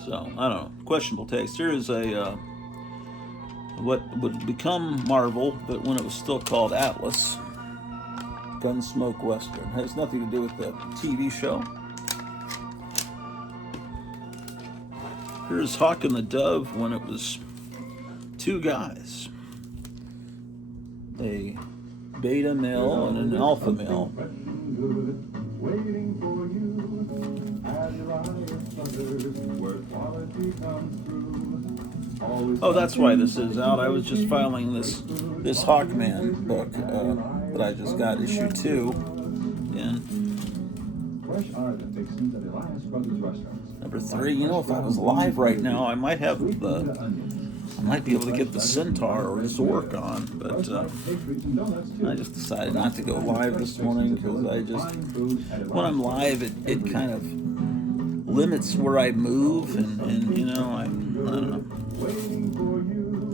so I don't know. Questionable taste. Here is a what would become Marvel, but when it was still called Atlas, Gunsmoke Western. It has nothing to do with the TV show. Here's Hawk and the Dove when it was two guys, a beta male and an alpha male. Oh, that's why this is out. I was just filing this Hawkman book that I just got, issue 2. And number 3. You know, if I was live right now, I might have I might be able to get the Centaur or Zork on, but I just decided not to go live this morning because when I'm live, it kind of limits where I move, and you know, I don't know.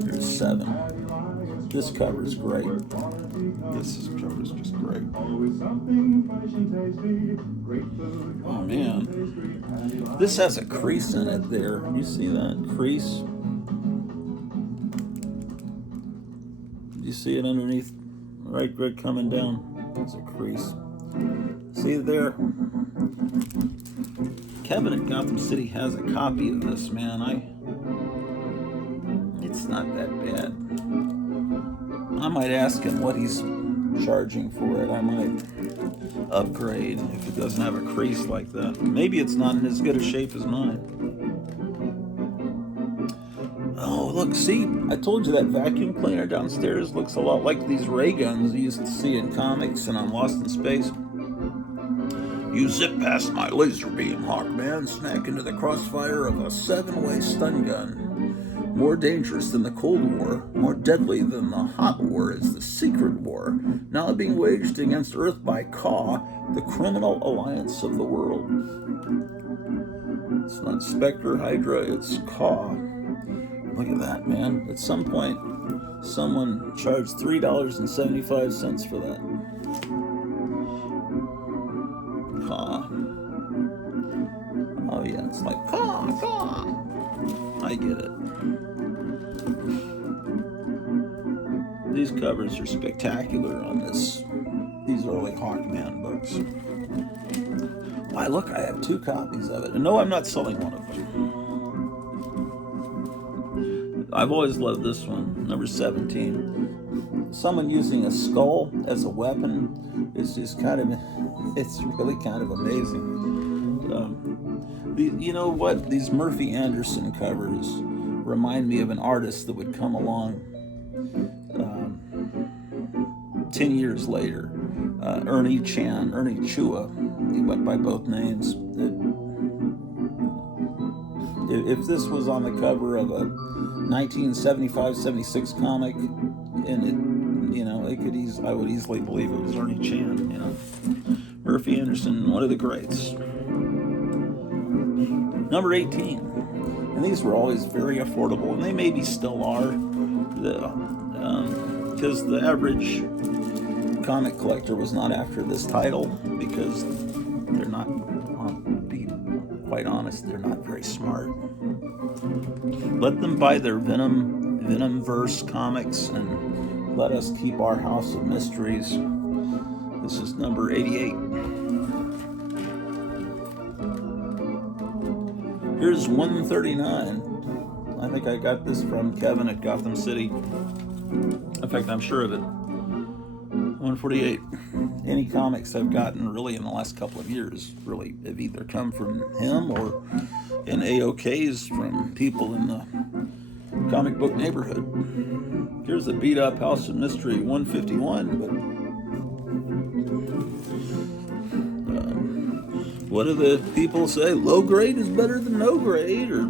Here's 7. This cover is great. This cover is just great. Oh man, this has a crease in it there. You see that crease? You see it underneath, right coming down. There's a crease. See it there? Kevin at Gotham City has a copy of this, man. It's not that bad. I might ask him what he's charging for it. I might upgrade if it doesn't have a crease like that. Maybe it's not in as good a shape as mine. Oh, look, see, I told you that vacuum cleaner downstairs looks a lot like these ray guns you used to see in comics and on Lost in Space. You zip past my laser beam, Hawkman, smack into the crossfire of a 7-way stun gun. More dangerous than the Cold War, more deadly than the Hot War is the Secret War, now being waged against Earth by Caw, the criminal alliance of the world. It's not Spectre, Hydra, it's Caw. Look at that, man. At some point, someone charged $3.75 for that. Caw. Oh yeah, it's like Caw, Caw. I get it. These covers are spectacular on these early Hawkman books. Why, look, I have 2 copies of it. And no, I'm not selling one of them. I've always loved this one, number 17. Someone using a skull as a weapon is just kind of, it's really kind of amazing. You know what? These Murphy Anderson covers remind me of an artist that would come along 10 years later. Ernie Chua, he went by both names. If this was on the cover of a 1975-76 comic, and it, you know, I would easily believe it was Ernie Chan. You know, Murphy Anderson, one of the greats. Number 18, and these were always very affordable, and they maybe still are, because the average comic collector was not after this title, because they're not, I'll be quite honest, they're not very smart. Let them buy their Venomverse comics and let us keep our House of Mysteries. This is number 88. Here's 139. I think I got this from Kevin at Gotham City. In fact, I'm sure of it. 148. Any comics I've gotten really in the last couple of years really have either come from him or in AOKs from people in the comic book neighborhood. Here's a beat up House of Mystery 151, but what do the people say? Low grade is better than no grade, or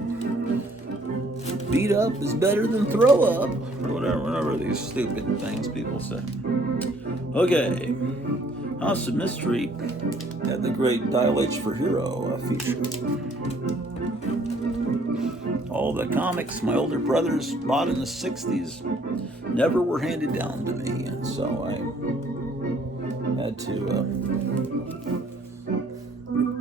beat up is better than throw up, or whatever these stupid things people say. Okay, House of Mystery had the great Dial H for Hero feature. All the comics my older brothers bought in the 60s never were handed down to me, and so I had to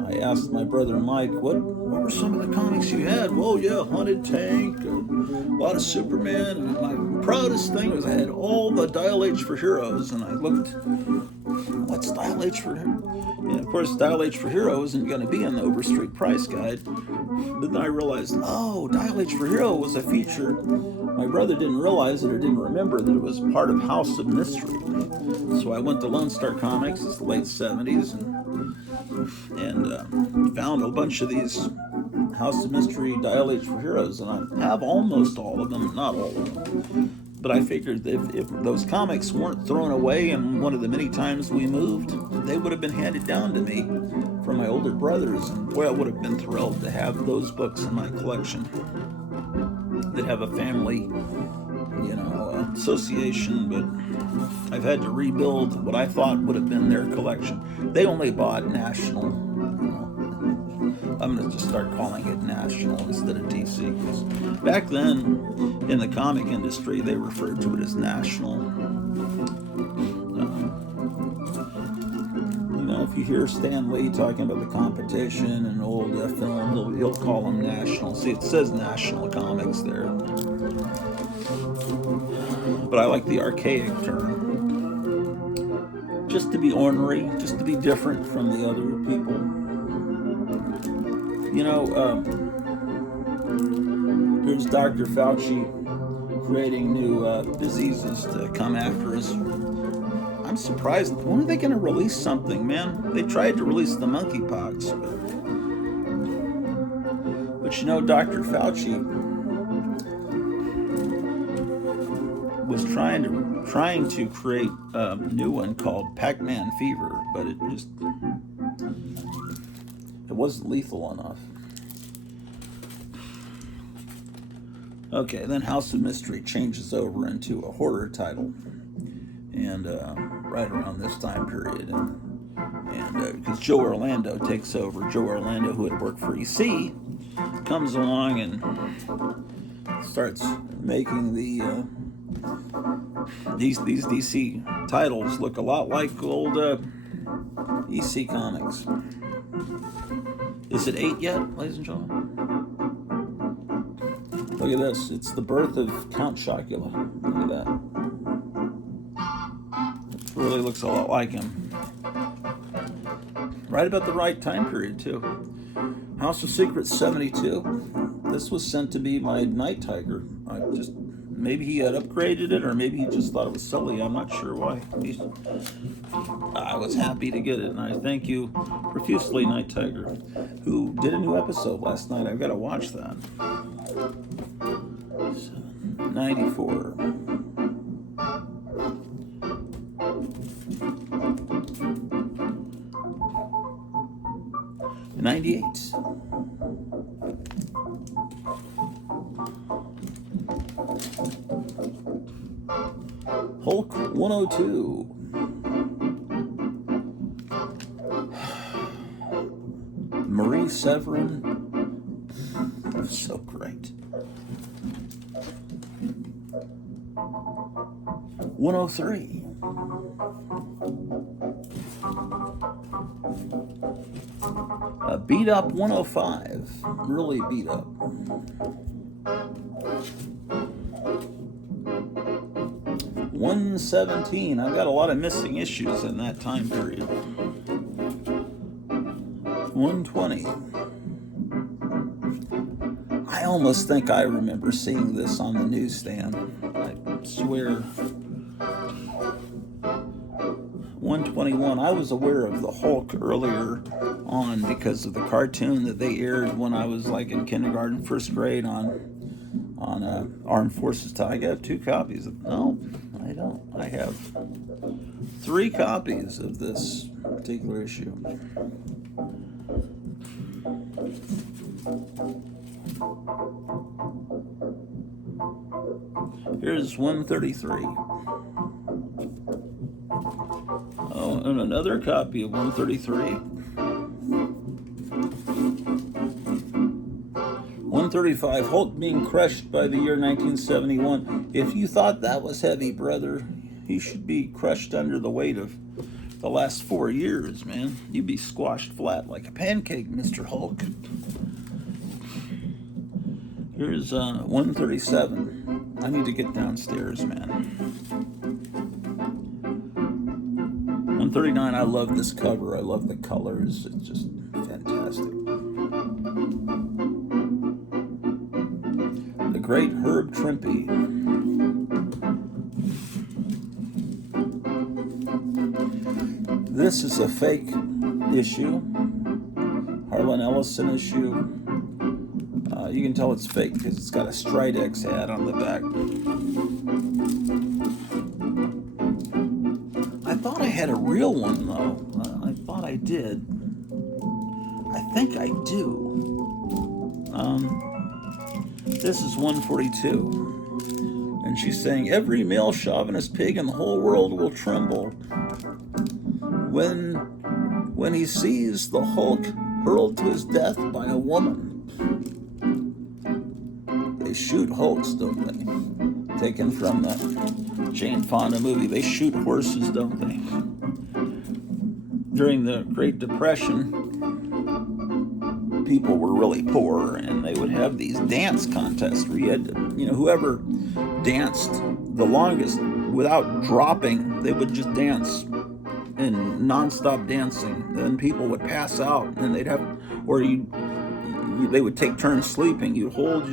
I asked my brother Mike, what were some of the comics you had? Well, yeah, Haunted Tank, a lot of Superman, and my proudest thing was I had all the Dial H for Heroes, and I looked, what's Dial H for Heroes? And of course, Dial H for Hero isn't going to be in the Overstreet Price Guide. But then I realized, oh, Dial H for Hero was a feature. My brother didn't realize it or didn't remember that it was part of House of Mystery. So I went to Lone Star Comics, it's the late 70s, and found a bunch of these House of Mystery Dial H for Heroes, and I have almost all of them, not all of them. But I figured that if those comics weren't thrown away in one of the many times we moved, they would have been handed down to me from my older brothers, and boy, I would have been thrilled to have those books in my collection that have a family, association, but I've had to rebuild what I thought would have been their collection. They only bought National. I'm going to just start calling it National instead of DC, because back then in the comic industry they referred to it as National. If you hear Stan Lee talking about the competition and old film, he'll call them National. See, it says National Comics there. But I like the archaic term. Just to be ornery, just to be different from the other people. Here's Dr. Fauci creating new diseases to come after us. I'm surprised. When are they going to release something, man? They tried to release the monkeypox, but Dr. Fauci was trying to create a new one called Pac-Man Fever, but it wasn't lethal enough. Okay, then House of Mystery changes over into a horror title, and right around this time period, and because Joe Orlando takes over. Joe Orlando, who had worked for EC, comes along and starts making these DC titles look a lot like old EC comics. Is it 8 yet, ladies and gentlemen? Look at this. It's the birth of Count Chocula. Look at that. It really looks a lot like him. Right about the right time period, too. House of Secrets 72. This was sent to be my Night Tiger. Maybe he had upgraded it, or maybe he just thought it was silly. I'm not sure why. I was happy to get it, and I thank you profusely, Night Tiger, who did a new episode last night. I've got to watch that. 94. '98. Hulk 102. Marie Severin. So great. 103. Beat Up 105. Really beat up. 117. I've got a lot of missing issues in that time period. 120. I almost think I remember seeing this on the newsstand. I swear. 121. I was aware of the Hulk earlier on because of the cartoon that they aired when I was like in kindergarten, first grade on Armed Forces. I got 2 copies of. No, I don't. I have 3 copies of this particular issue. Here's 133. Oh, and another copy of 133. 135, Hulk being crushed by the year 1971. If you thought that was heavy, brother, you should be crushed under the weight of the last 4 years, man. You'd be squashed flat like a pancake, Mr. Hulk. Here's 137. I need to get downstairs, man. 139, I love this cover. I love the colors. It's just fantastic. The great Herb Trimpe. This is a fake issue. Harlan Ellison issue. You can tell it's fake because it's got a Stridex ad on the back. I thought I had a real one, though. I thought I did. I think I do. This is 142. And she's saying, every male chauvinist pig in the whole world will tremble when he sees the Hulk hurled to his death by a woman. They shoot Hulks, don't they? Taken from that Jane Fonda movie. They shoot horses, don't they? During the Great Depression, people were really poor, and they would have these dance contests where you had to, whoever danced the longest without dropping, they would just dance in nonstop dancing. Then people would pass out, and they'd have, or they would take turns sleeping. You'd hold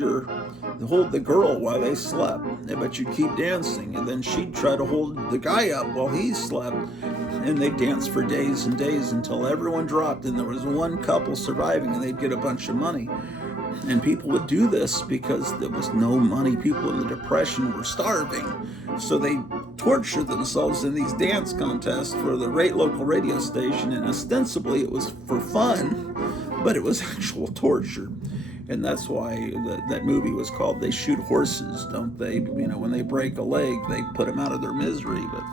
the girl while they slept, but you'd keep dancing, and then she'd try to hold the guy up while he slept, and they'd dance for days and days until everyone dropped, and there was one couple surviving, and they'd get a bunch of money. And people would do this because there was no money. People in the Depression were starving, so they tortured themselves in these dance contests for the local radio station, and ostensibly it was for fun, but it was actual torture. And that's why that movie was called They Shoot Horses, don't they? When they break a leg, they put them out of their misery. But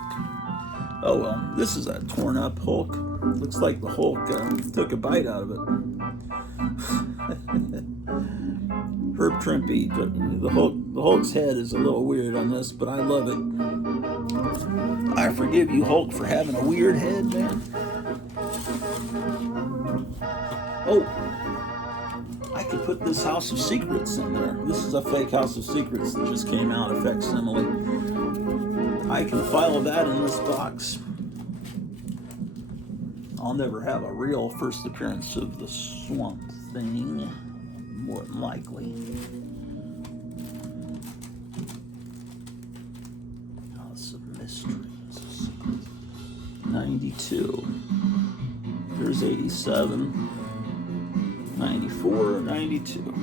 oh well, this is a torn up Hulk. Looks like the Hulk took a bite out of it. Herb Trimpe, the Hulk's head is a little weird on this, but I love it. I forgive you, Hulk, for having a weird head, man. Oh, I could put this House of Secrets in there. This is a fake House of Secrets that just came out, a facsimile. I can file that in this box. I'll never have a real first appearance of the Swamp Thing. more than likely. House of Mysteries. 92. There's 87. 94, 92.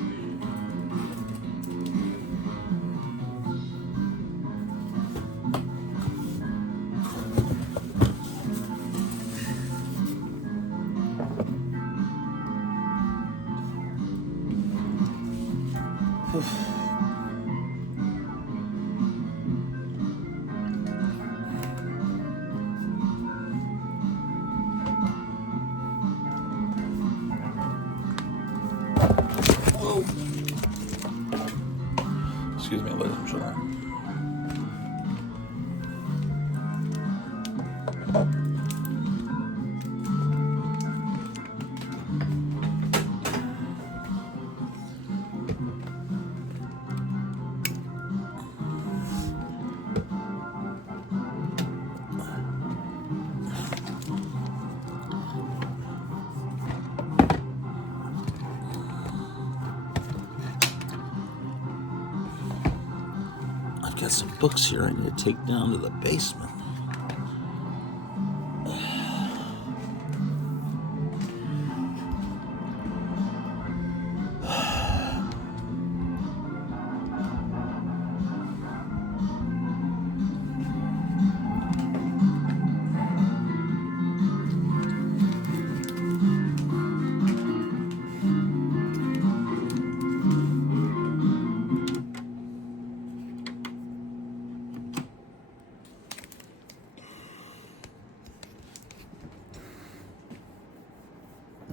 Whoa. Excuse me, ladies and gentlemen. I've got some books here I need to take down to the basement.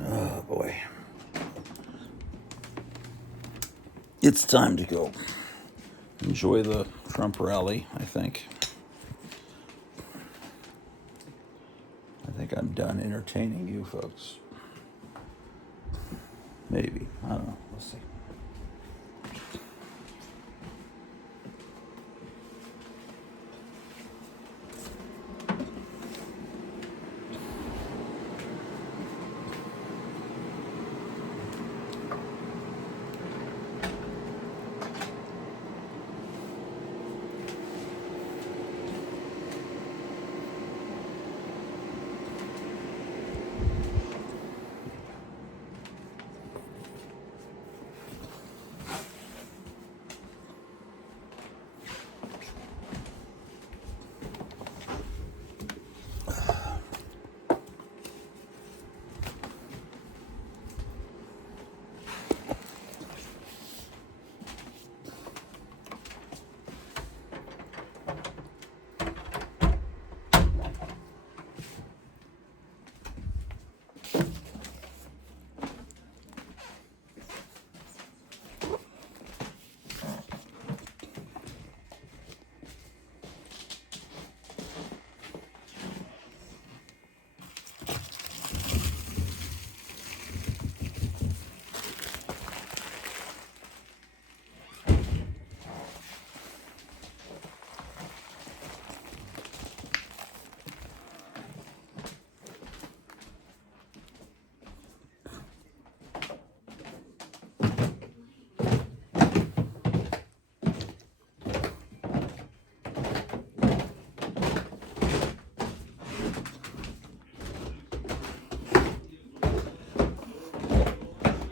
Oh boy. It's time to go. Enjoy the Trump rally, I think. I think I'm done entertaining you folks. Maybe. I don't know. We'll see.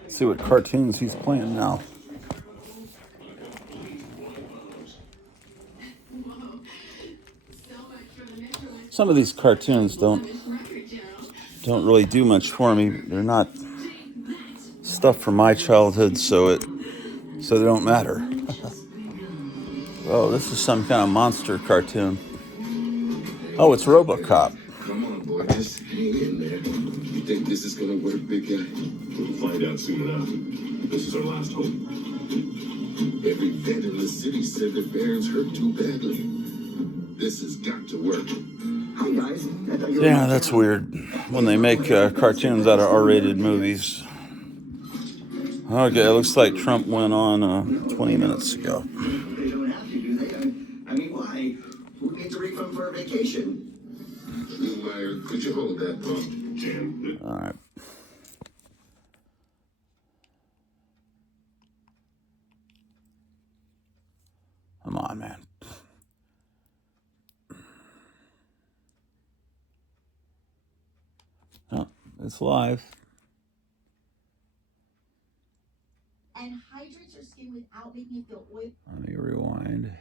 See what cartoons he's playing now. Some of these cartoons don't really do much for me. They're not stuff from my childhood, so they don't matter. Oh, this is some kind of monster cartoon. Oh, it's RoboCop. Come on, boy, just hang in there. You think this is gonna work, big guy? We'll find out soon enough. This is our last hope. Every vet in the city said the Baron's hurt too badly. This has got to work. Hi guys. Yeah, that's weird. When they make cartoons out of R-rated movies. Okay, it looks like Trump went on 20 minutes ago. They don't have to, do they? I mean, why? Who needs a refund for a vacation? Meyer, could you hold that pump? Jan, All right. on, man. Oh, it's live. And hydrates your skin without making it feel oily. Let me rewind.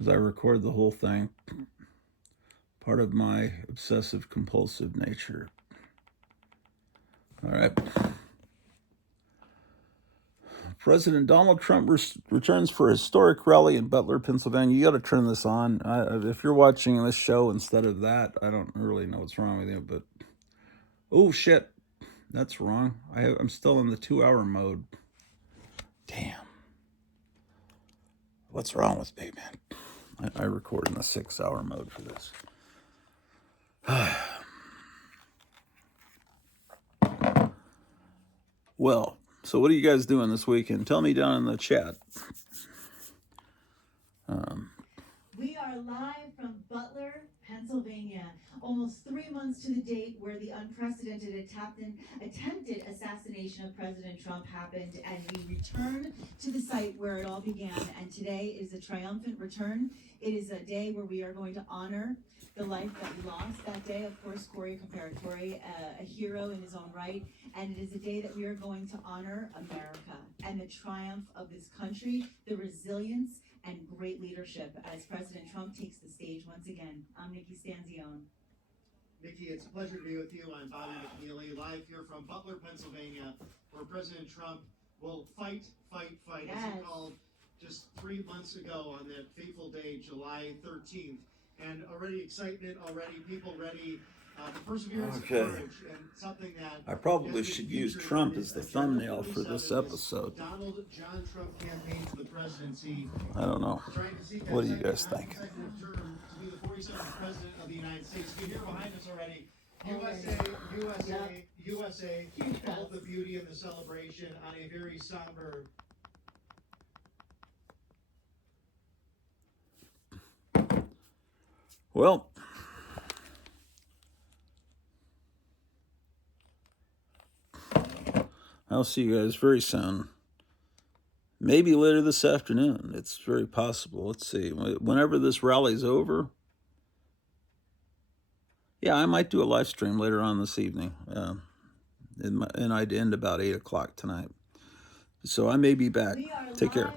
As I record the whole thing, part of my obsessive compulsive nature. All right. President Donald Trump returns for a historic rally in Butler, Pennsylvania. You got to turn this on. If you're watching this show instead of that, I don't really know what's wrong with you, but oh shit, that's wrong. I'm still in the 2-hour mode. Damn. What's wrong with me, man? I record in the 6-hour mode for this. Well, so what are you guys doing this weekend? Tell me down in the chat. We are live from Butler, Pennsylvania, almost 3 months to the date where the unprecedented attempted assassination of President Trump happened, and we return to the site where it all began. And today is a triumphant return. It is a day where we are going to honor the life that we lost that day. Of course, Corey Comparatori, a hero in his own right. And it is a day that we are going to honor America and the triumph of this country, the resilience and great leadership as President Trump takes the stage once again. I'm Nikki Stanzione. Nikki, it's a pleasure to be with you. I'm Bobby McNeely, live here from Butler, Pennsylvania, where President Trump will fight, yes, as he called just 3 months ago on that fateful day, July 13th. And already excitement, already people ready. Perseverance and courage, and something that I probably should use Trump as the thumbnail for this episode. Donald John Trump campaign to the presidency. I don't know. What do you guys think? Term to be the 47th president of the United States. You hear behind us already. USA, all of the beauty and the celebration on a very somber. Well, I'll see you guys very soon. Maybe later this afternoon. It's very possible. Let's see. Whenever this rally's over, yeah, I might do a live stream later on this evening. And I'd end about 8 o'clock tonight. So I may be back. Take care.